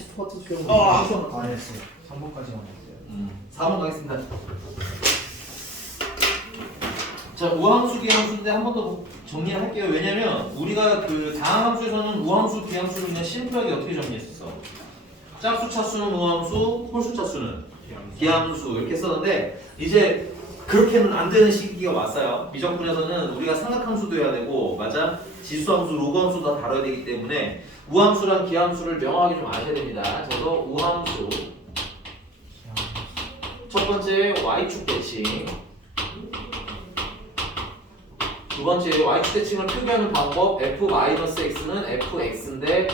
10% 수용 안 했어요. 3번까지만 했어요. 4번 가겠습니다. 자, 우함수, 기함수인데 한 번 더 정리를 할게요. 왜냐면 우리가 그 다항함수에서는 우함수, 기함수를 그냥 심플하게 어떻게 정리했었어? 짝수 차수는 우함수, 홀수 차수는 기함수 이렇게 썼는데 이제 그렇게는 안 되는 시기가 왔어요. 미적분에서는 우리가 삼각함수도 해야 되고, 맞아? 지수함수, 로그함수 다 다뤄야 되기 때문에 우함수랑 기함수를 명확하게 좀 아셔야 됩니다. 그래서 우함수 첫 번째 y축 대칭, 두 번째 y축 대칭을 표기하는 방법 f-x는 fx인데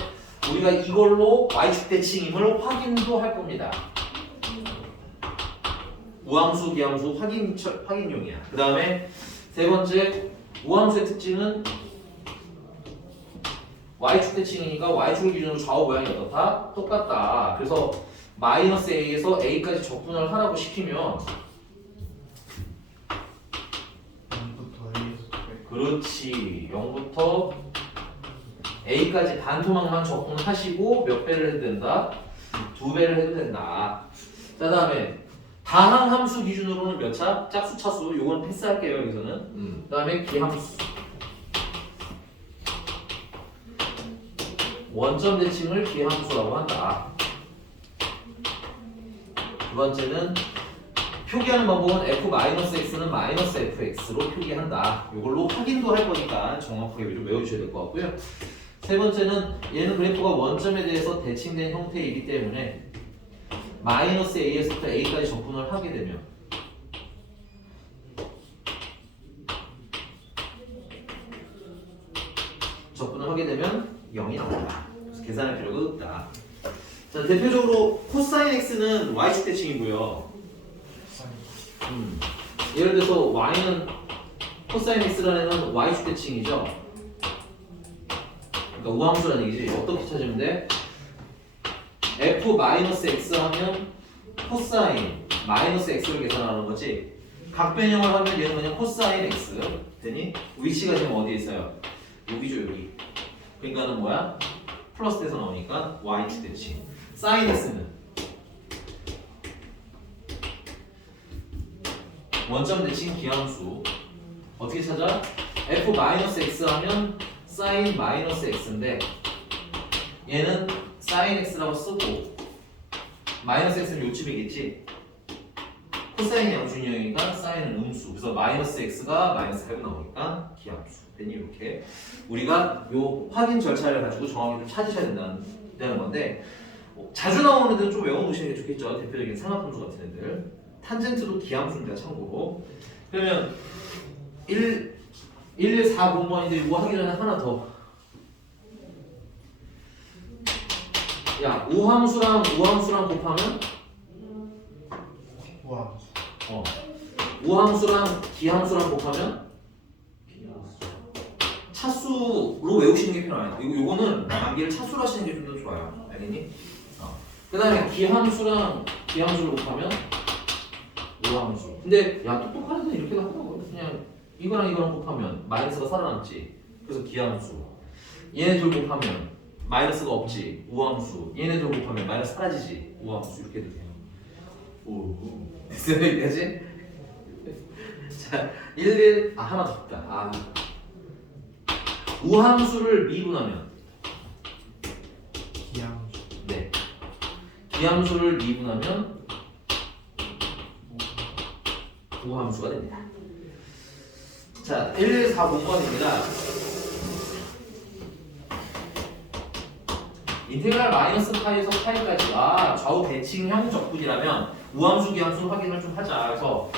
우리가 이걸로 y축 대칭임을 확인도 할 겁니다. 우함수, 기함수 확인용이야. 그 다음에 세 번째 우함수의 특징은 y축 대칭이니까 y축을 기준으로 좌우 모양이 어떻다? 똑같다. 그래서 마이너스 a에서 a까지 적분을 하라고 시키면 0부터 A에서 그렇지 0부터 a까지 반토막만 적분하시고 몇 배를 해도 된다? 2배를 해도 된다. 자, 다음에 다항함수 기준으로는 몇 차? 짝수 차수. 요건 패스할게요 여기서는. 그 다음에 기함수 원점 대칭을 기함수라고 한다. 두 번째는 표기하는 방법은 f-x는 -fx로 표기한다. 이걸로 확인도 할 거니까 정확하게 좀 외워주셔야 될 것 같고요. 세 번째는 얘는 그래프가 원점에 대해서 대칭된 형태이기 때문에 -a에서부터 a까지 적분을 하게 되면 적분을 하게 되면 0이 나온다. 그래서 계산할 필요가 없다. 자, 대표적으로 코사인 x는 y축 대칭이고요. 예를 들어서 y는 코사인 x라는 애는 y축 대칭이죠. 그러니까 우함수라는 얘기지. 어떻게 찾으면 돼? f-x 하면 코사인 -x를 계산하는 거지. 각변형을 하면 얘는 그냥 코사인 x 되니? 위치가 지금 어디에 있어요? 여기죠, 여기. 그러니까는 뭐야? 플러스 돼서 나오니까 y축 대칭. 사인 x는 원점 대칭 기함수. 어떻게 찾아? f-x 하면 sin -x인데 얘는 sin x라고 쓰고 x는 요쯤이겠지. 코사인이 양수인형이니까 사인은 음수. 그래서 -x가 -8이 나오니까 기함수. 되니 이렇게 우리가 요 확인 절차를 가지고 정확히 좀 찾으셔야 된다는 건데 자주 나오는 애들은 좀 외워놓으시는 게 좋겠죠. 대표적인 삼각함수 같은 애들. 탄젠트도 기함수입니다. 참고로. 그러면 114번인데 이거 하기 전에 하나 더. 야, 우함수랑 곱하면 우함수. 우함수랑 기함수랑 곱하면 차수로 외우시는 게 필요해요. 요거는 암기를 차수로 하시는 게 좀 더 좋아요. 알겠니? 그 다음에 기함수랑 기함수를 곱하면 우함수. 근데 야, 똑똑한 애들은 이렇게 하더라고요. 그냥 이거랑 이거랑 곱하면 마이너스가 살아남지. 그래서 기함수. 얘네 둘 곱하면 마이너스가 없지. 우함수. 얘네 둘 곱하면 마이너스 사라지지. 우함수. 이렇게 해도 돼요. 오. 됐어요 여기까지? 자, 하나 더 있다. 우함수를 미분하면 기함수. 네. 기함수를 미분하면 우함수가 됩니다. 자, 114번입니다. 인테그랄 마이너스 파이에서 파이까지가 좌우 대칭형 적분이라면 우함수 기함수 확인을 좀 하자. 그래서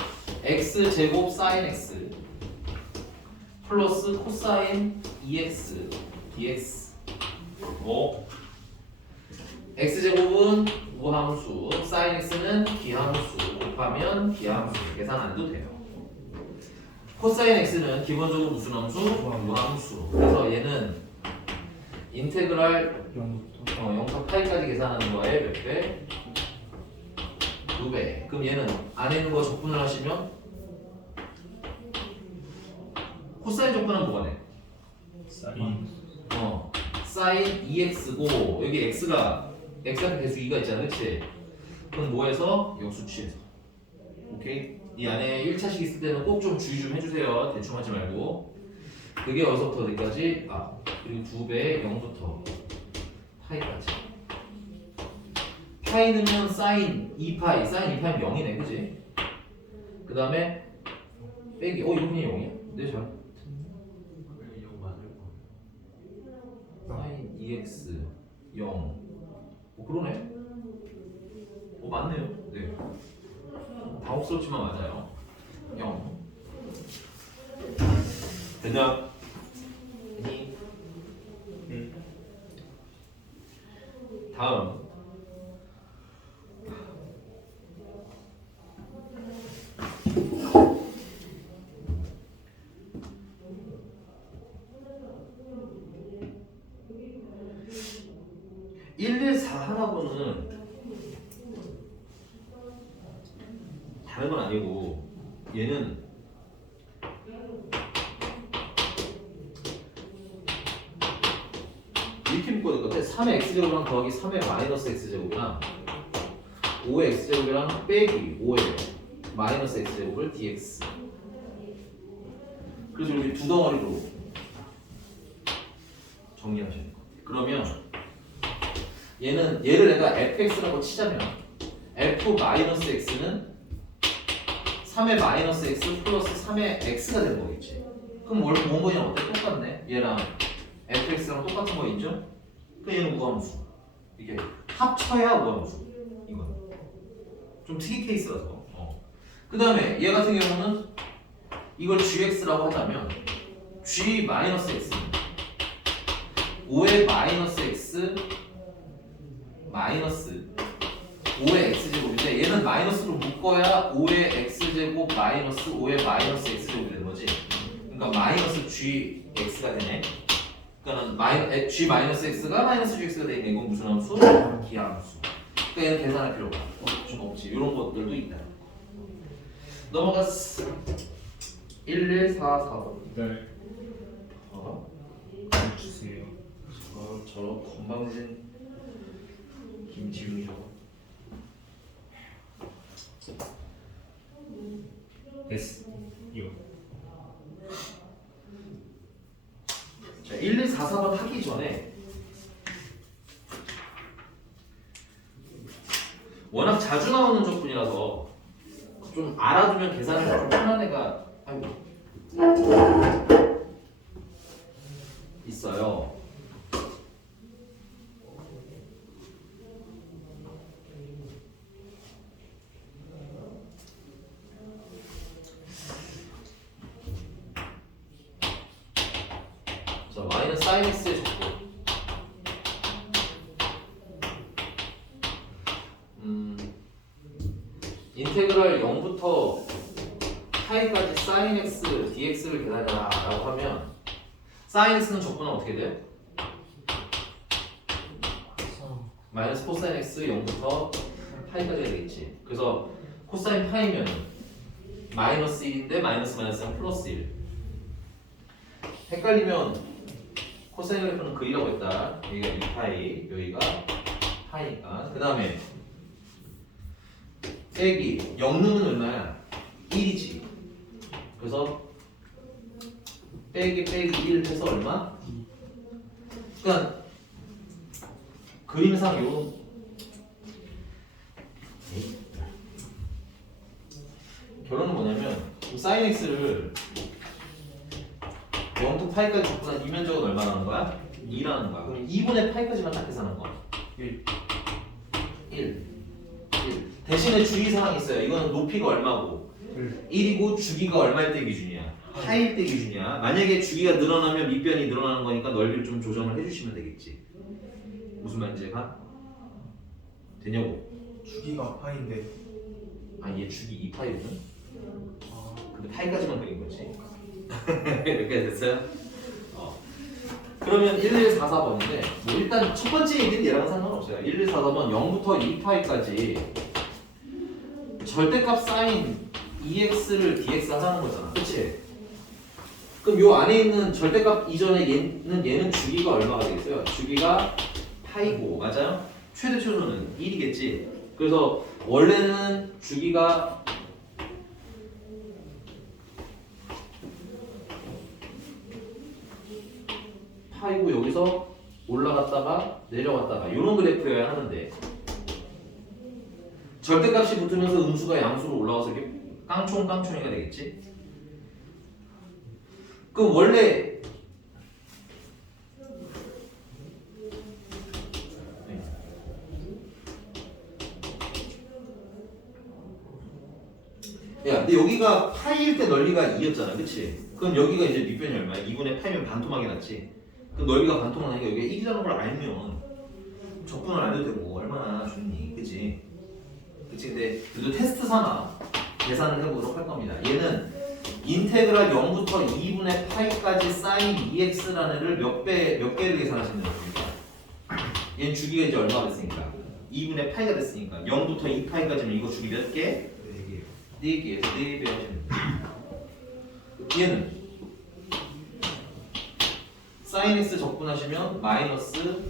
x제곱 sin x 플러스 코사인 2x dx x제곱은 우함수, sin x는 기함수 곱하면 기함수. 계산 안 해도 돼요. 코사인 x는 기본적으로 무슨 함수? 우함수. 그래서 얘는 인테그랄 0부터 파이까지 계산하는 거에 몇 배? 2배. 그럼 얘는 안에 있는 거 적분을 하시면 코사인 적분은 뭐가 돼? 사인. sin 2x고 여기 x가 x한테 대수 2가 있잖아, 그치? 그럼 뭐해서? 역수치에서. 오케이? 이 안에 1차식 있을 때는 꼭 좀 주의 좀 해주세요. 대충 하지 말고. 그게 어디서부터 어디까지? 아, 그리고 2배 0부터 파이까지. 파이 넣으면 사인 2파이, 사인 2파이면 0이네, 그치? 그 다음에 빼기, 이거 그냥 0이야? 네, 잘. 이거 맞을 거. 사인 2x 0. 그러네. 맞네요. 네. 당혹스럽지만 맞아요. 0. 됐냐? 다음. 하나고는 다른 건 아니고 얘는 이렇게 묶어야 될 것 같아. 3의 x제곱이랑 더하기 3의 마이너스 x제곱이랑 5의 x제곱이랑 빼기 5의 마이너스 x제곱을 dx. 그래서 이렇게 두 덩어리로 정리하셔야 돼요. 그러면 얘를 내가 fx라고 치자면 f 마이너스 x는 3의 마이너스 x 플러스 3의 x가 되는 거겠지. 그럼 원본이랑 어때? 똑같네. 얘랑 fx랑 똑같은 거 있죠? 그 얘는 무함수. 이게 합쳐야 무함수. 이건 좀 특이 케이스라서. 그 다음에 얘 같은 경우는 이걸 gx라고 하자면 g 마이너스 x는 5의 마이너스 x 마이너스 5의 x제곱인데 얘는 마이너스로 묶어야 5의 x제곱 마이너스 5의 마이너스 x제곱이 되는 거지. 그러니까 마이너스 gx가 되네. 그러니까 g 마이너스 x가 마이너스 gx가 되니까 이건 무슨 함수? 기하함수. 그러니까 얘는 계산할 필요가 없지. 이런 것들도 있다. 넘어갔어. 1144번. 네. 주세요. 저런 건방진 김지웅이 저거. 됐어. 이거. 자, 1144번 하기 전에 워낙 자주 나오는 조건이라서 좀 알아두면 계산이 좀 편한 애가 있어요. 자, 마이너스 사인 x의 조건. 인테그랄 0부터 파이까지 sin x dx를 계산해라 라고 하면 sin x는 조건은 어떻게 돼? 마이너스 코사인 x 0부터 파이까지 되겠지. 그래서 코사인 파이면 마이너스 1인데 마이너스 마이너스는 플러스 1. 헷갈리면 코사인 그래프는 글이라고 했다. 여기가 2파이, 여기가 파이니까. 그 다음에 빼기 0는 얼마야? 1이지. 그래서 빼기 1 해서 얼마? 그러니까 그림상 요 결론은 뭐냐면 sin x를 0부터 파이까지 접근한 이면적은 얼마라는 거야? 2라는 거야. 그럼 2분의 파이까지만 딱 계산한 거야. 1 대신에 주의사항이 있어요. 이거는 높이가 얼마고 1이고 주기가 얼마일 때 기준이야? 파일 때 기준이야. 만약에 주기가 늘어나면 밑변이 늘어나는 거니까 넓이를 좀 조정을 해주시면 되겠지. 무슨 말인지 가? 되냐고? 주기가 파인데. 아, 얘 주기 2파이거든? 아, 근데 파이까지만 그린 거지. 이렇게 됐어요? 그러면 1144번인데 뭐 일단 첫 번째 얘기는 얘랑 상관없어요. 1144번 0부터 2파이까지 절대값 사인 2x를 dx 하자는 거잖아. 그치? 그럼 요 안에 있는 절대값 이전에 얘는 주기가 얼마가 되겠어요? 주기가 파이고, 맞아요? 최대 최소는 1이겠지. 그래서 원래는 주기가 파이고 여기서 올라갔다가 내려갔다가 이런 그래프여야 하는데 절대값이 붙으면서 음수가 양수로 올라가서 이렇게 깡총깡총이가 되겠지. 그럼 원래 야, 근데 여기가 파이일 때 넓이가 2였잖아, 그치? 그럼 여기가 이제 밑변이 얼마야? 2분의 파이면 반토막이 났지? 그럼 넓이가 반토막 나니까 여기가 1이라는 걸 알면 적분을 안 해도 되고 얼마나 좋니, 그치? 그치? 근데 그래도 테스트 삼아 계산을 해보도록 할 겁니다. 얘는 인테그랄 0부터 2분의 파이까지 사인 2x라는 애를 몇 개를 계산하시는 겁니까? 얘는 주기가 이제 얼마 됐으니까 2분의 파이가 됐으니까 0부터 2파이까지는 이거 주기 몇 개? 4개에서 4배 하시면 돼요. 얘는 사인 x 적분하시면 마이너스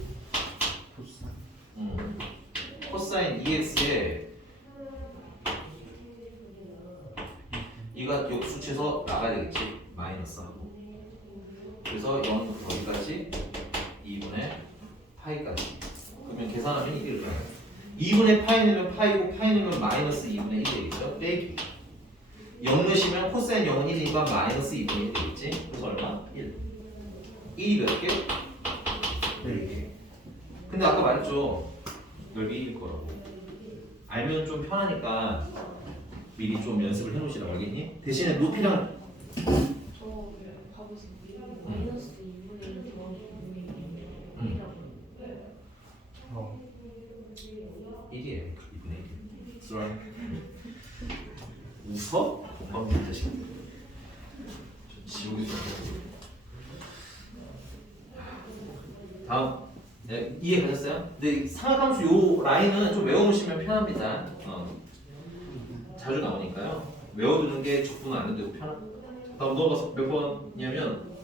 코사인 2x에 이가 역수치에서 나가야 되겠지. 마이너스하고 그래서 0부터 여기까지 2분의 파이까지 그러면 계산하면 이게 얼마예요? 2분의 파이 넣으면 파이고 파이 넣으면 마이너스 2분의 1이 되겠죠? 빼기 0 넣으시면 코사인 0은 1이니까 마이너스 2분의 1이 되겠지? 그래서 얼마? 1 1이 몇 개? 4개. 근데 아까 말했죠 넓이 1일 거라고. 알면 좀 편하니까 미리 좀 연습을 해놓으시라고. 알겠니? 대신에 높이랑 저 봐보세요. 마이너스 2분의 1 더하기 2분의 1이라고. 1이에요. 2분의 1. 쓰라. 웃어? 건방진 자식. 지옥에서. 다음. 네, 이해 가셨어요? 근데 삼각함수 요 라인은 좀 외워놓으시면 편합니다. 자주 나오니까요. 외워두는 게 적분 안 되고 편합니다. 다음 넘어가서 몇 번이냐면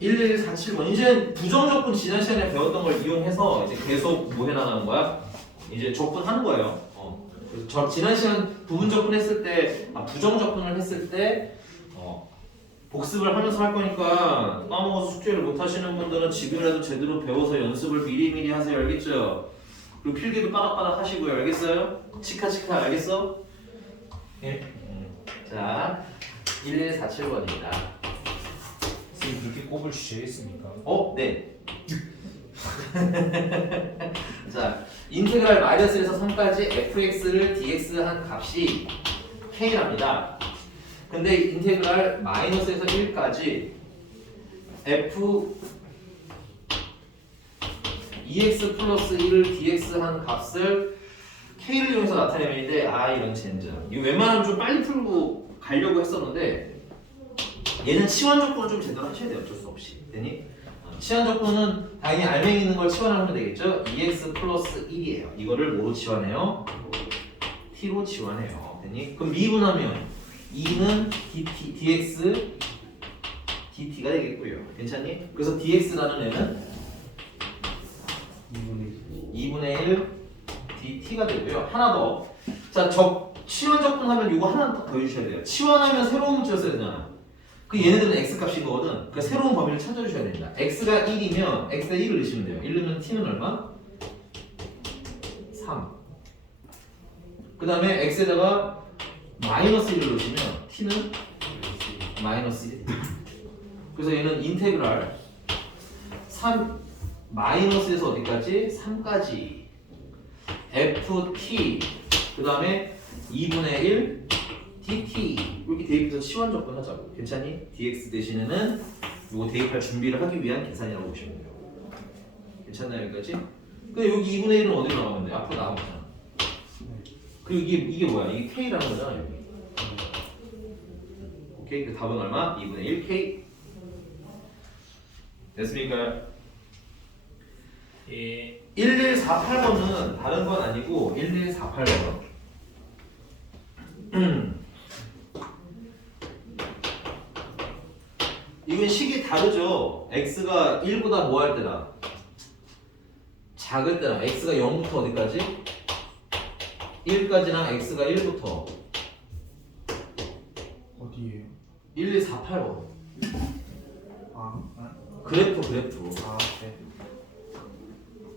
11471번. 이제 부정적분 지난 시간에 배웠던 걸 이용해서 이제 계속 뭐 해나가는 거야? 이제 적분하는 거예요. 그래서 지난 시간 부분 적분했을 때, 부정 적분을 했을 때 복습을 하면서 할 거니까 까먹어서 숙제를 못 하시는 분들은 지금이라도 제대로 배워서 연습을 미리미리 하세요. 알겠죠? 그리고 필기도 빠닥빠닥 하시고요. 알겠어요? 치카치카 알겠어? 예? 자, 1147번입니다. 선생님 그렇게 꼽을 주제겠습니까? 네. 자, 인테그랄 마이너스 1에서 3까지 fx를 dx한 값이 k랍니다. 근데 인테그랄 마이너스에서 1까지 f 2x 플러스 1을 dx한 값을 k를 이용해서 나타내는데 이런 젠장. 이거 웬만하면 좀 빨리 풀고 가려고 했었는데 얘는 치환 적분을 좀 제대로 하셔야 돼요. 어쩔 수 없이. 되니? 치환 적분은 당연히 알맹이 있는 걸 치환하면 되겠죠? 2x 플러스 1이에요. 이거를 뭐로 치환해요? t로 치환해요. 되니? 그럼 미분하면 2는 dx dt가 되겠고요. 괜찮니? 그래서 dx라는 애는 2분의 1 dt가 되고요. 하나 더. 자, 치환 적분하면 이거 하나 더 해주셔야 돼요. 치환하면 새로운 문자를 써야 되잖아. 그 얘네들은 x 값인 거거든. 그 새로운 범위를 찾아주셔야 됩니다. x가 1이면 x가 1을 넣으시면 돼요. 1 넣으면 t는 얼마? 3. 그 다음에 x에다가 마이너스 1을 넣으시면 t는 마이너스 1. 그래서 얘는 인테그랄 3 마이너스에서 어디까지? 3까지 ft 그 다음에 2분의 1 dt 이렇게 대입해서 치환 적분 하자고. 괜찮니? dx 대신에는 이거 대입할 준비를 하기 위한 계산이라고 보시면 돼요. 괜찮나요 여기까지? 근데 여기 2분의 1은 어디로 나가면 돼? 앞으로 나가잖아. 그리고 이게 뭐야? 이게 k라는 거잖아 여기. 오케이? 그 답은 얼마? 2분의 1 k. 됐습니까? 예. 1148번은 다른 건 아니고 1148번. 이건 식이 다르죠. x가 1보다 뭐 할 때다? 작을 때랑 x가 0부터 어디까지? 1까지랑 x가 1부터 어디에요? 1, 2, 4, 8번 아, 그래프 네.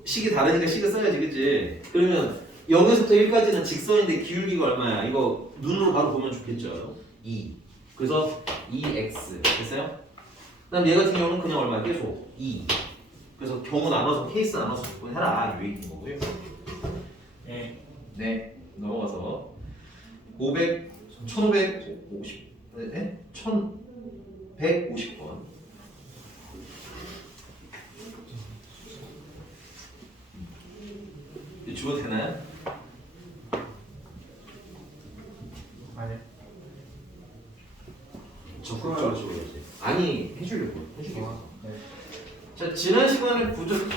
식이 다르니까 식을 써야지 그치? 그러면 0에서부터 1까지는 직선인데 기울기가 얼마야? 이거 눈으로 바로 보면 좋겠죠 2 그래서 2x 됐어요? 그 다음 얘 같은 경우는 그냥 얼마야? 계속 2 그래서 경우 나눠서 케이스 나눠서 해라 이게 있는 거고요 네. 네 넘어가서 500 1550 네? 1150번 이거 주어도 되나요? 아니요. 적극적으로 줘야지 아니 해주려고 네. 자 지난 시간에 부족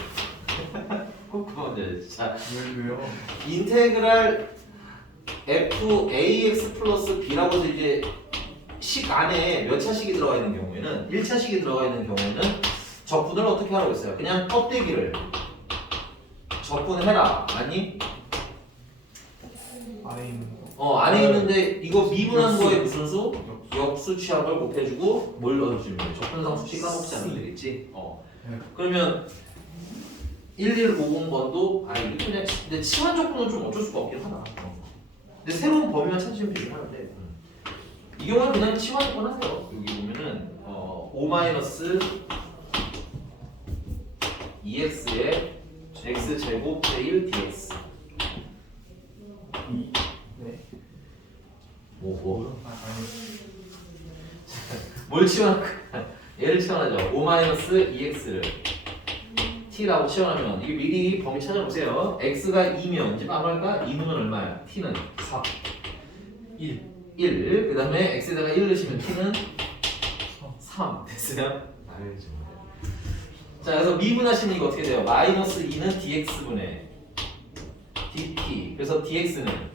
꼭 그만해 자 왜요? 인테그랄 f(ax) 플러스 b라고 해서 이제 식 안에 몇 차식이 들어가 있는 경우에는 1차식이 들어가 있는 경우에는 적분을 어떻게 하라고 했어요? 그냥 껍데기를 적분해라 아니? 안에 있는 거. 안에 있는데 이거 미분한 역수. 거에 무슨 수? 역수 취합을 곱해주고 뭘 넣어주면 돼? 적분상수 식 까먹지 않으면 되겠지? 네. 그러면 1150번도 아니 그냥 근데 치환 적분은 좀 어쩔 수가 없긴 하다 근데 새로운 범위만 찾으시면 되긴 하는데 이 경우는 그냥 치환 적분 하세요 여기 보면은 5-2x의 x제곱 제1 dx 네. 뭐 아니. 뭘 치환 얘를 치환하죠 5-2x를 t라고 치환하면 이게 미리 범위 찾아보세요 x가 2면 이제 마무리할까? 2는 얼마야? t는 4 1 1 그 다음에 x에다가 1 넣으시면 t는 3 됐어요? 아유 정말 자 그래서 미분하시면 이거 어떻게 돼요? 마이너스 2는 dx분의 dt 그래서 dx는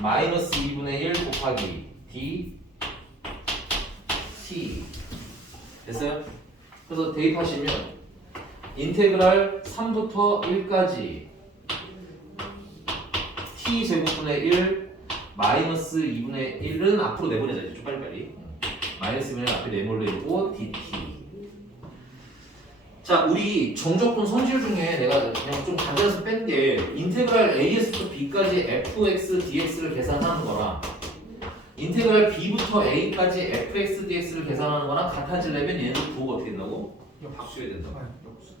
마이너스 2분의 1 곱하기 dt 됐어요? 그래서 대입하시면 인테그랄 3부터 1까지 t 제곱분의 1 마이너스 2분의 1은 앞으로 내보내자 이제 좀 빨리빨리 마이너스 2분의 1 앞에 내몰려있고 dt 자 우리 정적분 성질 중에 내가 그냥 좀 간단해서 뺀 게 인테그랄 a에서부터 b까지 fx dx를 계산하는 거랑 인테그랄 b부터 a까지 fx dx를 계산하는 거랑 같아지려면 얘는 부호가 어떻게 된다고? 바뀌어야 된다고 역수.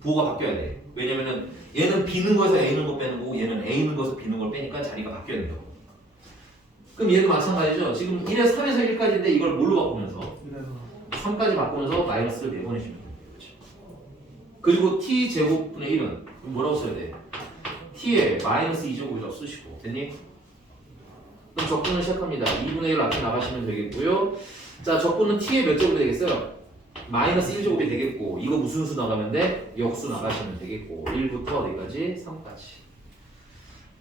부호가 바뀌어야 돼. 왜냐면은 얘는 b 는 거에서 a 는 거 빼는 거고 얘는 a 는 거에서 b 는 걸 빼니까 자리가 바뀌어야 된다고. 그럼 얘도 마찬가지죠. 지금 1에서 3에서 1까지인데 이걸 뭘로 바꾸면서 3까지 바꾸면서 마이너스를 내보내시면 돼요. 그리고 t 제곱분의 1은 뭐라고 써야 돼? t에 마이너스 2제곱이라고 쓰시고 됐니? 그럼 적분을 시작합니다. 2분의 1 앞에 나가시면 되겠고요. 자 적분은 t에 몇 제곱이 되겠어요? 마이너스 1제곱이 되겠고 이거 무슨 수 나가면 돼? 역수 나가시면 되겠고 1부터 어디까지? 3까지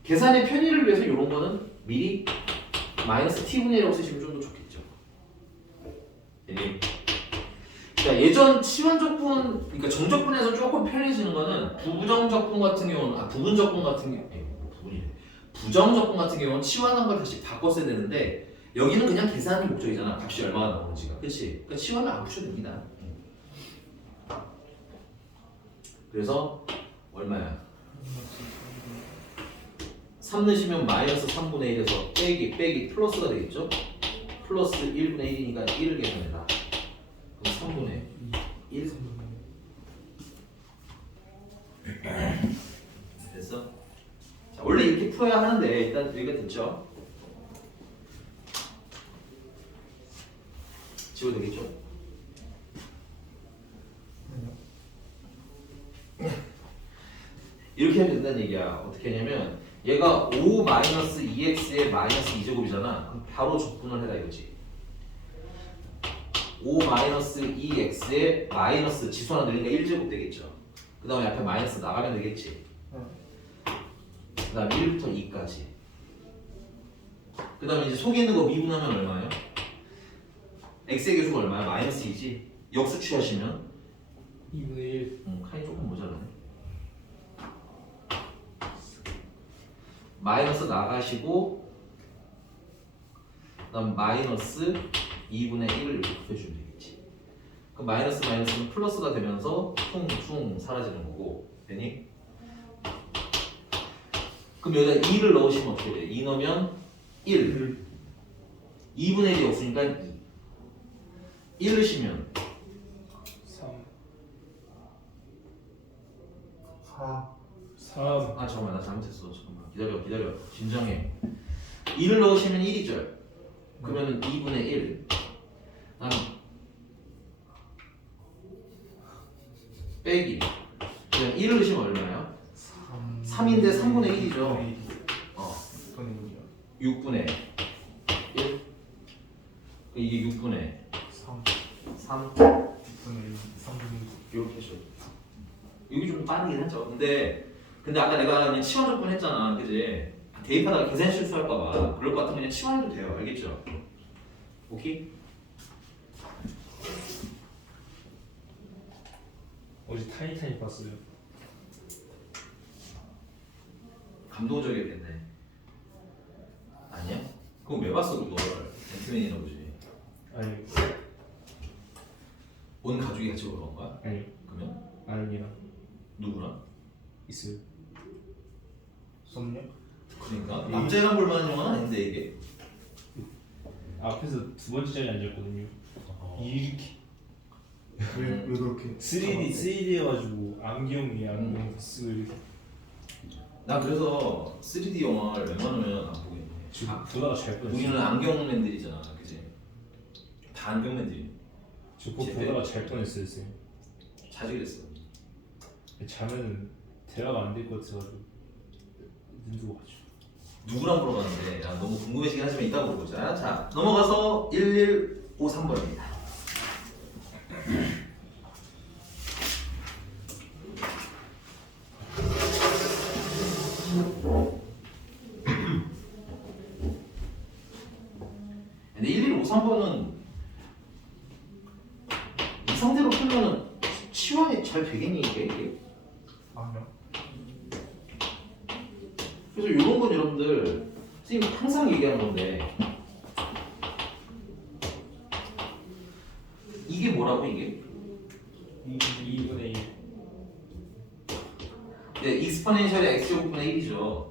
계산의 편의를 위해서 이런 거는 미리 마이너스 t분의 1이라고 쓰시면 좀 더 좋겠죠. 자 예전 치환적분 그러니까 정적분에서 조금 편해지는 거는 부정적분 같은 경우는 부분적분 같은 경우 부분이래 부정적분 같은 경우는 치환한 걸 다시 바꿨어야 되는데 여기는 그냥 계산이 목적이잖아. 값이 얼마나 나오는지가. 그치? 그러니까 치환을 안 푸셔도 됩니다. 그래서 얼마야? 3 넣으시면 마이너스 3분의 1에서 빼기 플러스가 되겠죠? 플러스 1분의 1이니까 1을 계산해라. 그럼 3분의 1 됐어? 자, 원래 이렇게 풀어야 하는데 일단 여기가 됐죠? 지워도 되겠죠? 이렇게 하면 된다는 얘기야. 어떻게 하냐면 얘가 5-2x의 마이너스 2제곱이잖아. 그럼 바로 적분을 해라 이거지. 5-2x의 마이너스 지수 하나 늘리니까 1제곱 되겠죠. 그 다음에 앞에 마이너스 나가면 되겠지. 그 다음에 1부터 2까지. 그 다음에 이제 속에 있는 거 미분하면 얼마예요? x의 계수가 얼마야? 마이너스 2지. 역수 취하시면 2분의 1 칸이 조금 모자라네. 마이너스 나가시고 그다음 마이너스 2분의 1을 이렇게 곱해주면 되겠지. 그럼 마이너스 마이너스는 플러스가 되면서 퉁퉁 사라지는 거고 되니? 그럼 여기다 2를 넣으시면 어떻게 돼? 2 넣으면 1 2분의 1이 없으니까 2 1 넣으시면 3 4 3 아 잠깐만 나 잘못했어. 잠깐만 기다려 진정해. 2를 넣으시면 1이죠. 그러면 2분의 1 다음 빼기 그냥 1을 넣으시면 얼마예요? 3인데 3분의 1이죠. 6분의 1 이게 6분의 3 이렇게 해줘. 여기 좀 빠르긴 하죠. 근데 아까 내가 그냥 치환 조건 했잖아, 그지? 대입하다가 계산 실수할까봐 그럴 것 같으면 그냥 치환해도 돼요, 알겠죠? 오케이? 어제 타이타닉 봤어요. 감동적이었겠네. 아니야? 그럼 왜 봤어, 그걸? 앤트맨이나 보지. 아니 온 가족이 같이 보러 간 거야? 아니 그러면? 아닙니다. 누구랑? 있어요. 썸녀? 그러니까 남자애랑 볼 만한 영화는 아닌데 이게. 앞에서 두 번째 자리에 앉았거든요. 이렇게 왜 그렇게 3D여가지고 안경 쓰고 이렇게 나 그래서 3D 영화를 웬만하면 안 보겠네. 지금 보다가 잘 뻔했어요. 우리는 안경맨들이잖아, 그지? 다 안경맨들이. 저 그거 보다가 잘 뻔했어요, 쌤. 자주 그랬어. 자면은 대화가 안 될 것 같아가지고 눈 뜨고 가죠. 누구랑 보러 가는데? 야, 너무 궁금해지긴 하지만 이따 물어보자. 자, 넘어가서 1153번입니다. 근데 1153번은 이 상태로 풀면은 치환이 잘 되겠니 이게? 아니요. 그래서 이런 건 여러분들 선생님 항상 얘기하는 건데 이게 뭐라고 이게? 2분의 1 네, 익스포넨셜의 x제곱분의 1이죠.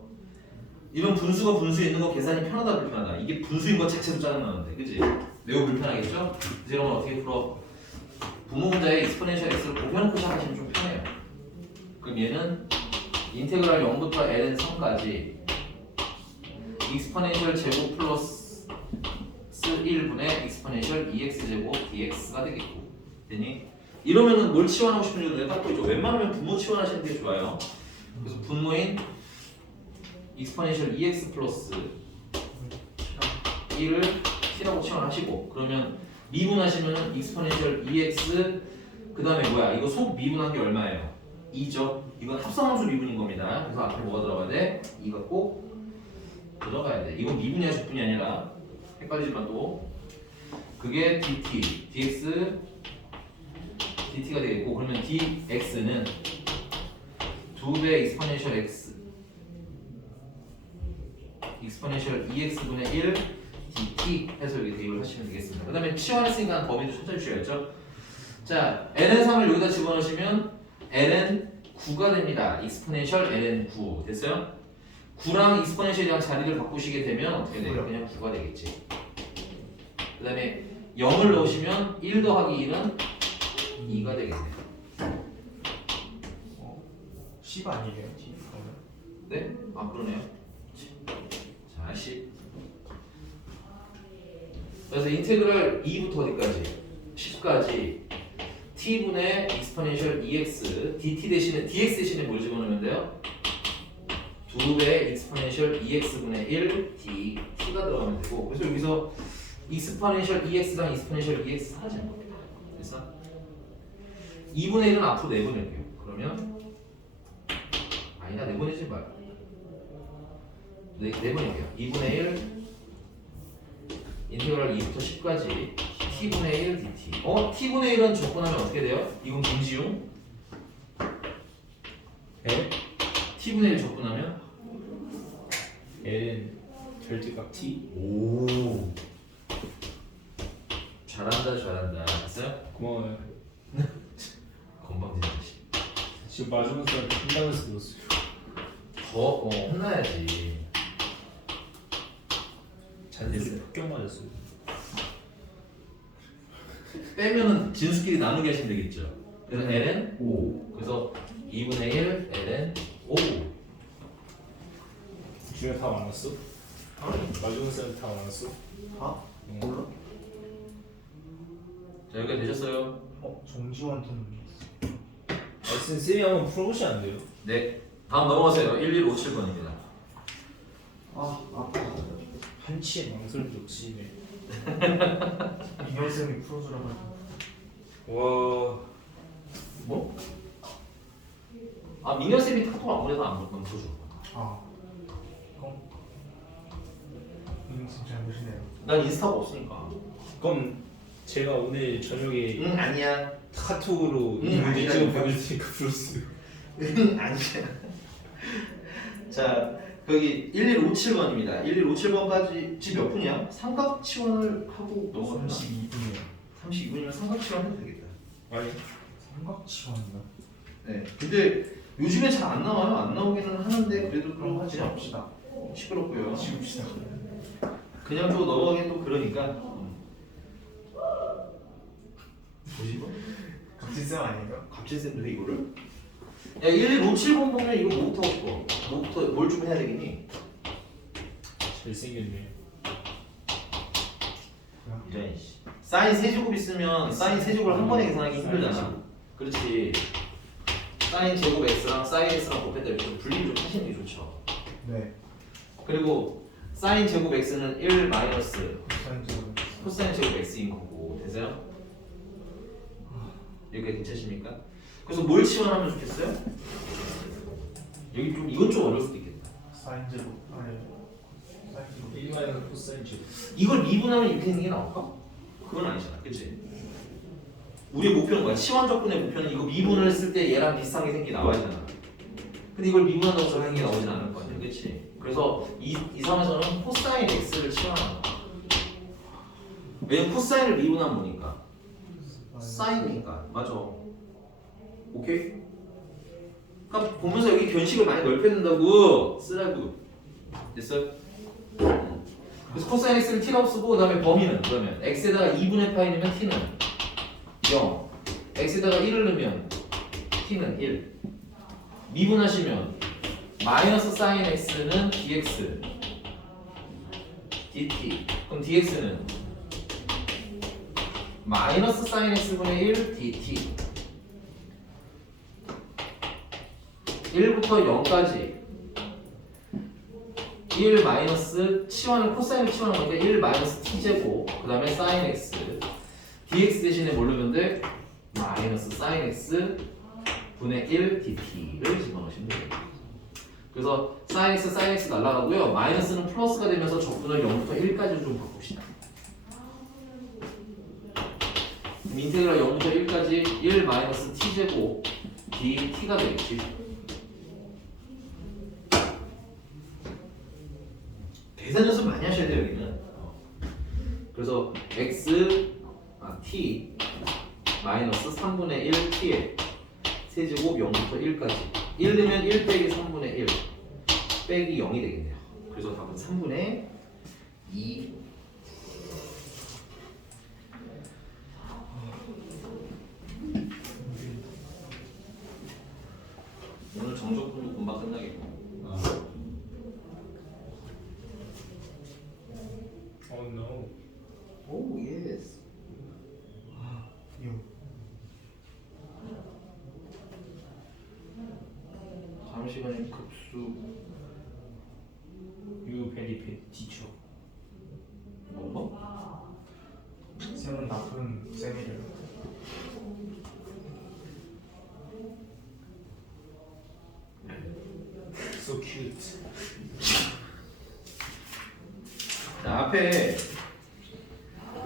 이런 분수가 분수에 있는 거 계산이 편하다 불편하다. 이게 분수인 것 자체도 짜증나는데, 그치? 매우 불편하겠죠? 그래서 이런 건 어떻게 풀어? 부모 분자의 익스포넨셜 x를 곱해놓고 시작하시면 좀 편해요. 그럼 얘는 인테그랄 0부터 ln 3까지 익스포넨셜 제곱 플러스 1분의 익스포넨셜 2x제곱 dx가 되겠고 되니? 이러면은 뭘 치환하고 싶은지 내가 딱 보이죠. 웬만하면 분모 치환하시는 게 좋아요. 그래서 분모인 익스포넨셜 2x 플러스 1을 t라고 치환하시고 그러면 미분하시면 익스포넨셜 2x 그 다음에 뭐야 이거 속 미분한 게 얼마예요? 2죠. 이건 합성함수 미분인 겁니다. 그래서 앞에 뭐가 들어가야 돼? 2가 꼭 들어가야 돼. 이건 미분이야 적분이 아니라 헷갈리지만 또 그게 dt, dt가 되겠고 그러면 dx는 2배 익스포넨셜 x 익스포넨셜 2x분의 1 dt 해서 여기 대입을 하시면 되겠습니다. 그 다음에 치환했으니까 범위도 찾아주셔야죠. 자, ln3을 여기다 집어넣으시면 ln 9가 됩니다. 익스포넨셜 ln 9 됐어요? 9랑 익스포넨셜이랑 자리를 바꾸시게 되면 어떻게 돼요? 그냥 9가 되겠지. 그 다음에 0을 넣으시면 1 더하기 1은 2가 되겠네요. 10 아니에요? 10 네? 아 그러네요. 자, 10. 그래서 인테그랄 2부터 어디까지? 10까지 t분의 익스포넨셜 2x dt 대신에 dx 대신에 뭘 집어넣으면 돼요? 2배 익스포넨셜 2x분의 1 dt가 들어가면 되고 그래서 여기서 익스포넨셜 2x랑 익스포넨셜 2x 사라지는 겁니다. 그래서 2분의 1은 앞으로 내보낼게요. 그러면 아니다 내보내지 말고 내보낼게요. 2분의 1 인테그랄 2부터 10까지 t분의 1 dt t분의 1은 적분하면 어떻게 돼요? 이건 김지용 네? t분의 1 적분하면 L은 절대값 T. 오. 잘한다. 됐어요? 고마워요. 건방진 자식. 지금 마지막에 한다면서 들었어요. 혼나야지. 잔소리 폭격 맞았어요. 빼면은 진수끼리 나누게 하시면 되겠죠. 그래서 ln 5. 그래서 2분의 1 ln 5. 주변 다 많았어? 마지막 쌤 다 많았어? 아? 응. 몰라? 자, 여기가 되셨어요? 정지원 턴. 쌤이 한번 풀어보시면 안 돼요? 네. 다음 넘어가세요. 1157번입니다. 아파. 한치의 망설임도 없이 네. 민영쌤이 풀어주라고 했는데. 와. 뭐? 민현쌤이 카톡 안 보내서 안 풀어줘. 그럼 민영쌤 잘 보시네요. 난 인스타가 없으니까. 그럼 제가 오늘 저녁에 응, 아니야. 카톡으로 이 응, 문제 아니야. 찍어 보내줄 테니까 풀었어요. 응, 아니야. 자, 거기 1157번입니다. 1157번까지 지금 몇 분이야? 삼각 치환을 하고 넘어갔나? 32분이요. 32분이면 삼각 치환 해도 되겠다. 아니. 삼각치환인가? 네. 근데 요즘에 잘 안 나와요. 안 나오기는 하는데 그래도 그럼 하지 하지 맙시다. 시끄럽고요. 지웁시다. 그냥 또 넘어가긴 또 그러니까. 뭐지 이거? 갑질쌤 아닌가? 갑자기 쌤도 이거를? 야 1157번 보면 이거 뭐부터 뭘 좀 해야 되겠니? 잘생겼네. 이런 씨. 사인 세제곱 있으면 사인 세제곱을 한 번에 계산하기 힘들잖아. 그렇지. 사인 제곱 x랑 사인 x랑 곱했다 이렇게 분리를 좀 하시는 게 좋죠. 네. 그리고 사인 제곱 x는 1 마이너스 사인적으로. 코사인 제곱 x인 거고 되세요? 여기가 괜찮으십니까? 그래서 뭘 치환하면 좋겠어요? 여기 좀 이건 좀 어려울 수도 있겠다. 사인제로. 아니. 사인제로. 1마이너스 코사인 제곱. 이걸 미분하면 이렇게 생긴 게 나올까? 그건 아니잖아, 그치? 우리의 목표는 뭐야? 치환적분의 목표는 이거 미분을 했을 때 얘랑 비슷한 게 생기 나와야 되잖아. 근데 이걸 미분한다고 해서 생긴 게 나오진 않을 거 아니야, 그치? 그래서 이 3에서는 코사인 x를 치환하는 거야. 왜냐면 코사인을 미분하면 뭐니까? 사인이니까. 맞아. 오케이? 그러니까 보면서 여기 견식을 많이 넓혀낸다고 쓰라고. 됐어요? 그래서 코사인 x를 t라고 쓰고 그 다음에 범위는 그러면 x에다가 2분의 파이 넣으면 t는 0 x에다가 1을 넣으면 t는 1 미분하시면 마이너스 사인 x는 dx dt 그럼 dx는 마이너스 사인 x분의 1 dt 1부터 0까지 1 마이너스 치환을 코사인을 치환한 거니까 1 마이너스 t제곱 그 다음에 사인 x dx 대신에 뭘 넣으면 돼? 마이너스 사인 x 분의 1 dt를 집어넣으시면 돼요. 그래서 사인 x 날라가고요. 마이너스는 플러스가 되면서 적분을 0부터 1까지 좀 바꿉시다. 인테그랄 0부터 1까지 1 마이너스 t제곱 dt가 되겠지. 계산 연습 많이 하셔야 돼요 여기는. 그래서 t 마이너스 3분의 1 t에 세제곱 0부터 1까지 1 되면 1 빼기 3분의 1 빼기 0이 되겠네요. 그래서 답은 3분의 2. 오늘 정적분도 금방 끝나겠고. Oh no. 오 예스. 요. 잠시간의 급수 You benefit teacher. 뭐? 쌤은 나쁜 쌤이래요. So cute. 자, 앞에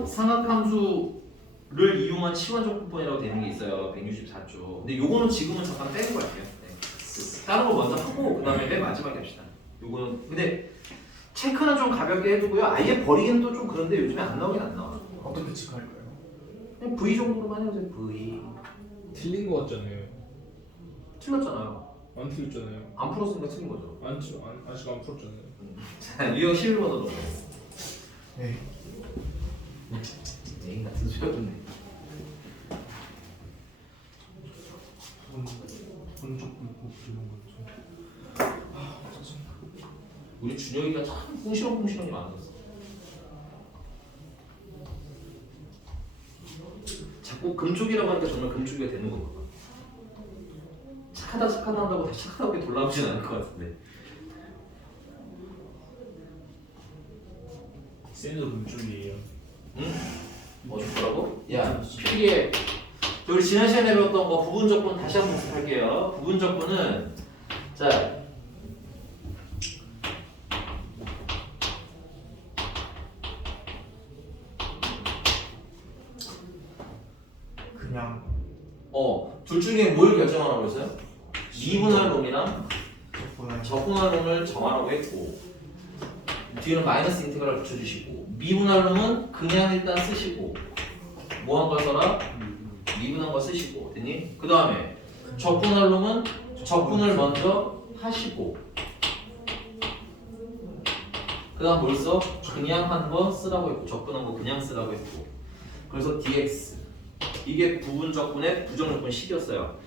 상악함수를 이용한 치환적분법이라고 되는 게 있어요. 164조. 근데 요거는 지금은 잠깐 빼고 갈게요. 네. 다른 거 먼저 하고 그 다음에 맨 마지막에 합시다. 요거는 근데 체크는 좀 가볍게 해두고요. 아예 버리기는 또 좀 그런데 요즘에 안 나오긴 안 나와. 어떻게 체크할까요? 그냥 V 정도로만 해보세요. V. 틀린 거 같잖아요. 틀렸잖아요. 안 틀렸잖아요. 안 풀었으니까 틀린 거죠. 아직 안 풀었잖아요. 자, 유형 11번으로. 네. 애인 같은 소리였네. 본 조금 꼭 이런 거 좀. 우리 준혁이가 참 꿍시렁꿍시렁이 많았어. 자꾸 금쪽이라고 하니까 정말 금쪽이가 되는 건가 봐. 착하다 한다고 다시 착하다고 돌아오진 않을 것 같은데. 쌤도 금쪽이에요. 응? 뭐라고? 야, 필기에 우리 지난 시간에 배웠던 거 부분적분 다시 한번 복습할게요. 부분적분은 자 그냥 둘 중에 뭘 결정하라고 했어요? 미분할 놈이랑 적분할 적분할 놈을 정하라고 했고 뒤에는 마이너스 인테그랄 붙여주시고 미분할 놈은 그냥 일단 쓰시고 뭐 한 걸 써라? 미분한 거 쓰시고 됐니? 그 다음에 적분할 놈은 적분을 먼저 하시고 그 다음 뭘 써? 그냥 한 거 쓰라고 했고 적분한 거 그냥 쓰라고 했고 그래서 dx 이게 부분적분의 부정적분 식이었어요.